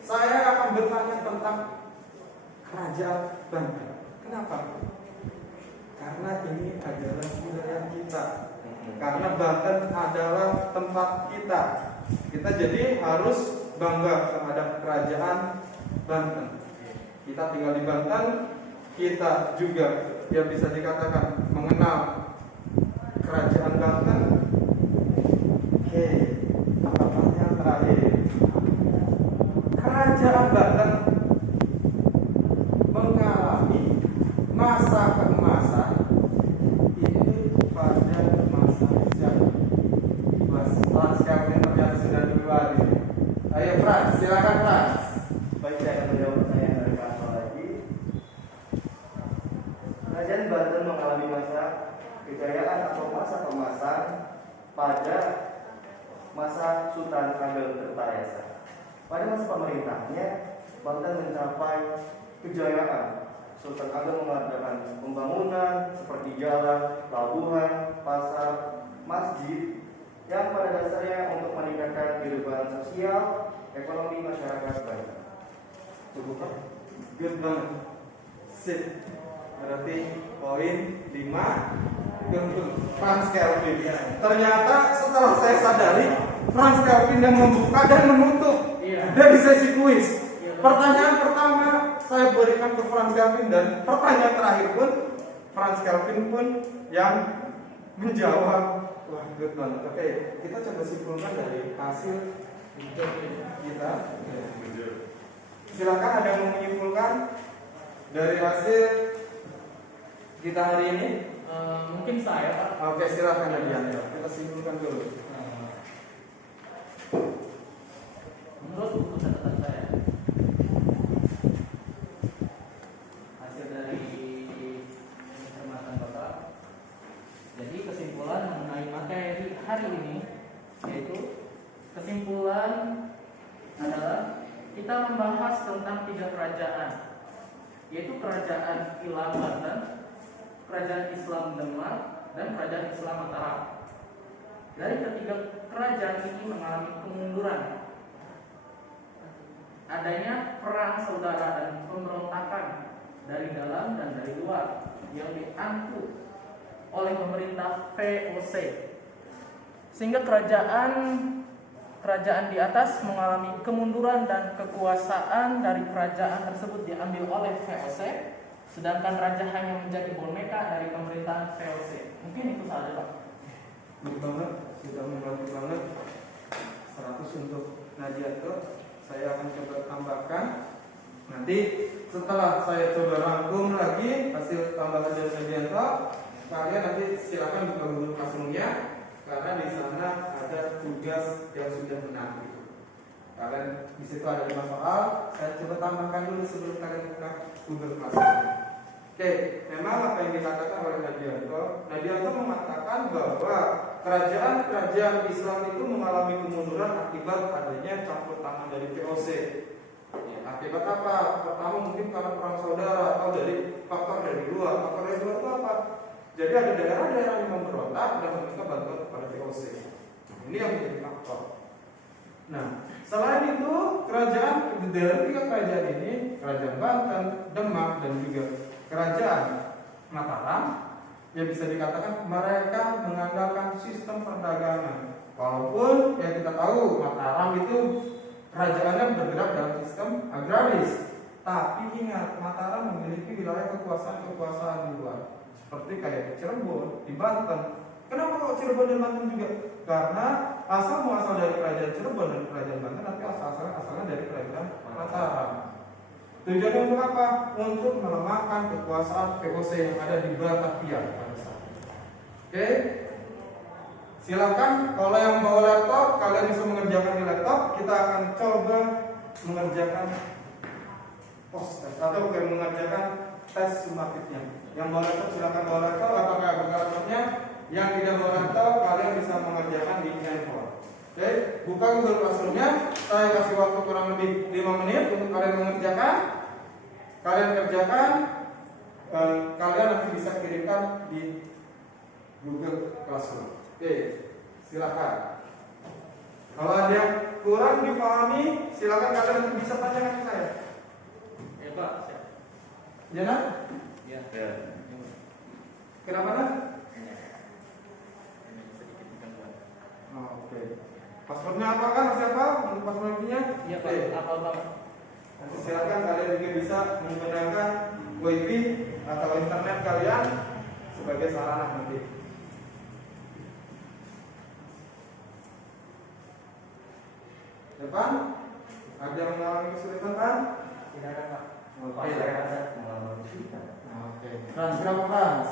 saya akan bertanya tentang kerajaan Banten. Kenapa? Karena ini adalah wilayah kita. Karena Banten adalah tempat kita. Kita jadi harus bangga terhadap kerajaan Banten. Kita tinggal di Banten, kita juga yang bisa dikatakan mengenal kerajaan Banten. Oke, pertanyaan terakhir. Kerajaan Banten mengalami masa keemasan itu pada masa sejarah. Mas Frans Kevin ternyata sudah duluan. Ayo Frans, silakan Frans. Baik, saya akan menjawab pertanyaan dari Pak lagi. Kerajaan Banten mengalami masa kejayaan atau masa keemasan pada masa Sultan Ageng Tirtayasa. Pada masa pemerintahnya, Banten mencapai kejayaan. Sultan Ageng mengadakan pembangunan seperti jalan, pelabuhan, pasar, masjid yang pada dasarnya untuk meningkatkan kehidupan sosial, ekonomi masyarakat Banten. Cukup Pak? Good banget. Sip. Berarti poin 5 untuk Frans Kelvin. Ternyata setelah saya sadari Frans Kelvin yang membuka dan menutup dari sesi kuis. Pertanyaan pertama saya berikan ke Frans Kelvin dan pertanyaan terakhir pun Frans Kelvin pun yang menjawab. Wah, good banget. Oke, kita coba simpulkan dari hasil kita. Silakan ada yang mau menyimpulkan dari hasil kita hari ini. Mungkin saya Pak. Oke, silakan Nadia. Kita simpulkan dulu. Menurut buku catatan saya, hasil dari pencermatan Bapak, jadi kesimpulan mengenai materi hari ini yaitu kesimpulan adalah kita membahas tentang 3 kerajaan, yaitu kerajaan Ilam Banten, kerajaan Islam Demak, dan kerajaan Islam Mataram. Dari ketiga kerajaan ini mengalami kemunduran. Adanya perang saudara dan pemberontakan dari dalam dan dari luar yang diangkut oleh pemerintah VOC, sehingga kerajaan di atas mengalami kemunduran dan kekuasaan dari kerajaan tersebut diambil oleh VOC, sedangkan raja hanya menjadi boneka dari pemerintahan VOC. Mungkin itu saja Pak. Baik banget, sudah membantu banget. 100 untuk Nadianto. Saya akan coba tambahkan. Nanti setelah saya coba rangkum lagi hasil tambahan dari Nadianto, kalian nanti silakan buka Google Classroom-nya, karena di sana ada tugas yang sudah menanti. Kalian di situ ada 5 soal. Saya coba tambahkan dulu sebelum kalian buka Google Classroom. Oke, memang apa yang dikatakan oleh Nadianto mengatakan bahwa kerajaan Islam itu mengalami kemunduran akibat adanya campur tangan dari VOC. Ya, akibat apa? Pertama mungkin karena perang saudara atau dari faktor dari luar. Faktor dari luar itu apa? Jadi ada daerah-daerah yang memberontak dan meminta bantuan kepada VOC. Ini yang menjadi faktor. Nah, selain itu kerajaan dari tiga kerajaan ini, kerajaan Banten, Demak, dan juga kerajaan Mataram, ya bisa dikatakan mereka mengandalkan sistem perdagangan. Walaupun ya kita tahu Mataram itu kerajaannya bergerak dalam sistem agraris, tapi ingat Mataram memiliki wilayah kekuasaan di luar, seperti kayak di Cirebon, di Banten. Kenapa kok Cirebon dan Banten juga? Karena asal muasal dari kerajaan Cirebon dan kerajaan Banten, tapi asalnya dari kerajaan Mataram. Tujuannya untuk apa? Untuk melemahkan kekuasaan VOC yang ada di Batavia pada saat itu. Oke, silakan kalau yang bawa laptop kalian bisa mengerjakan di laptop. Kita akan coba mengerjakan post test atau mengerjakan tes sumatifnya. Yang bawa laptop silakan bawa laptop atau kayak laptopnya. Yang tidak bawa laptop kalian bisa mengerjakan di handphone. Oke, buka Google Classroom-nya. Saya kasih waktu kurang lebih 5 menit untuk kalian mengerjakan. Kalian kerjakan, kalian nanti bisa kirimkan di Google Classroom. Oke, silakan. Kalau ada yang kurang dipahami, silakan kalian nanti bisa tanyakan ke saya. Ya Pak. Ya nak? Ya. Kenapa nak? Oke. Passwordnya apa kan? Masih apa? Untuk passwordnya? Iya Pak. Apa Pak? Nanti silakan kalian juga bisa menggunakan WiFi atau internet kalian sebagai sarana nanti. Depan ada yang mengalami kesulitan kan? Tidak ada Pak. Oke. Saya ada mengalami kesulitan. Oke. Frans berapa Frans?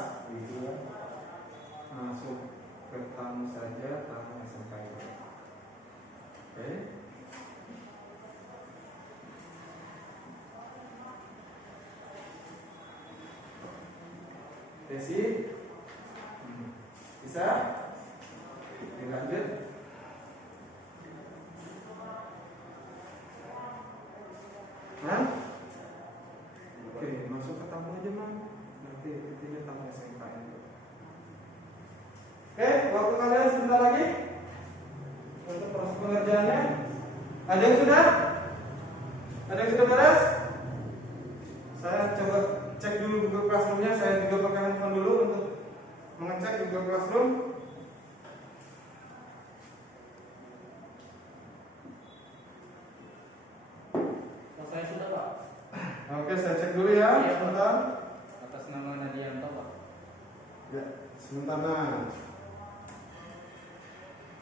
Masuk ke tamu saja, tamu SMK. Oke. Desi, bisa? Dilanjut. Hah? Oke, masuk ke tamu aja man. Nanti tidak tamu SMK. Oke, waktu kalian sebentar lagi untuk proses pengerjaannya. Ada yang sudah? Ada yang sudah beres? Saya coba cek dulu Google Classroom-nya. Saya juga pakai handphone dulu untuk mengecek Google Classroom. Saya sudah Pak. Oke, saya cek dulu ya. Sebentar. Atas nama Nadianto Pak. Ya, sebentar nah.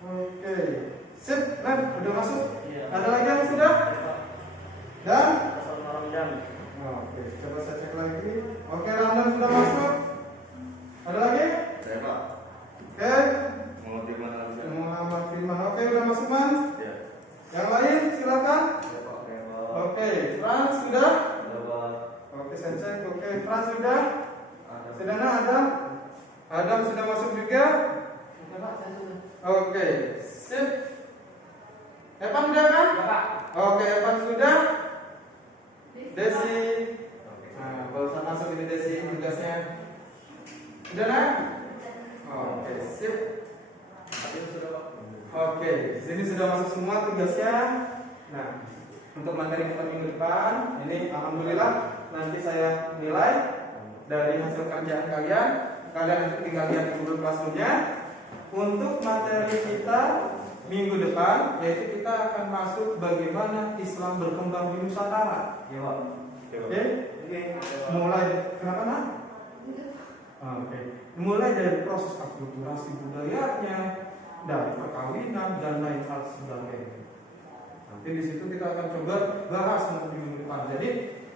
Oke, sip, Nan, udah masuk. Iya. Ada lagi yang sudah? Dan? Assalamualaikum. Oke, coba saya cek lagi. Oke, Ramdan sudah masuk. Ada lagi? Saya Pak. Oke. Muhammad Firman Al-Azhar. Muhammad Firman. Oke, udah masuk man. Ya. Yang lain silakan. Ya Pak. Oke, Frans sudah? Ada Pak. Oke, saya cek. Oke, Frans sudah? Ada. Sedana Adam? Adam sudah masuk juga? Oke Pak, saya sudah. Oke, sip. Evan udah kan? Ya Pak. Oke, Evan sudah? Desi. Nah, barusan masuk ini Desi tugasnya. Sudah nak? Oke, sip. Oke, sini sudah masuk semua tugasnya. Nah, untuk materi kita minggu depan, ini alhamdulillah nanti saya nilai dari hasil kerjaan kalian. Kalian nanti tinggal lihat di Google Classroom-nya. Untuk materi kita minggu depan, yaitu kita akan masuk bagaimana Islam berkembang di Nusantara. Ya Pak. Oke? Mulai kenapa nak? Oke. Mulai dari proses akulturasi budayanya, dari perkawinan dan lain hal sebagainya. Nanti di situ kita akan coba bahas nanti di minggu depan. Jadi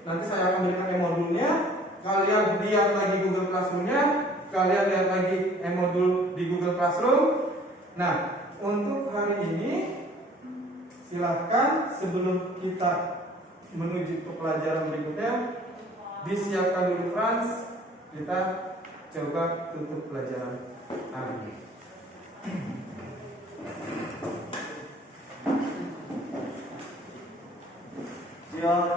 nanti saya akan berikan modulnya. Kalian lihat lagi Google Classroom-nya. Kalian lihat lagi modul di Google Classroom. Nah, untuk hari ini silahkan sebelum kita menuju ke pelajaran berikutnya disiapkan dulu Frans. Kita coba tutup pelajaran hari ini. Siap.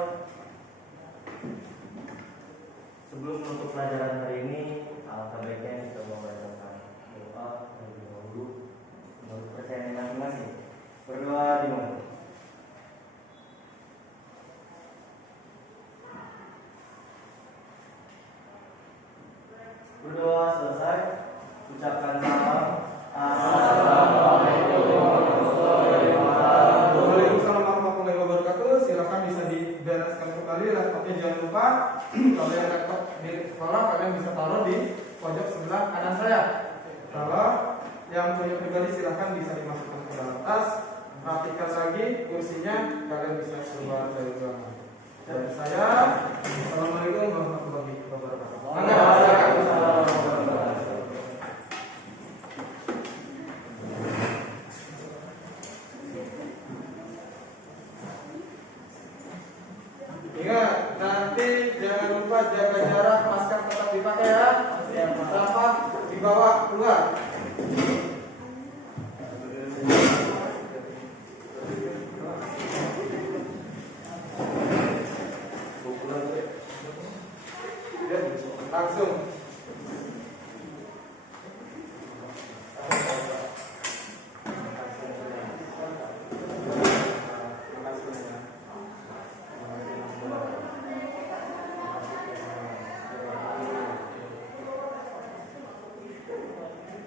Sebelum menutup pelajaran hari ini, alangkah baiknya kita membacakan doa terlebih dahulu menurut kepercayaan masing-masing. Berdoa dimulai. Berdoa selesai, ucapkan salam. Waalaikumsalam warahmatullahi wabarakatuh. Silakan bisa dibereskan kembali laptopnya. Jangan lupa kalau yang laptop di sekolah kalian bisa taruh di pojok sebelah kanan saya. Kalau yang punya pribadi silakan bisa dimasukkan ke dalam tas. Perhatikan lagi kursinya, kalian bisa keluar dari ruangan. Dari saya, assalamualaikum warahmatullahi wabarakatuh. Ingat, nanti jangan lupa jaga jarak, masker tetap dipakai ya. Sampah dibawa keluar. Langsung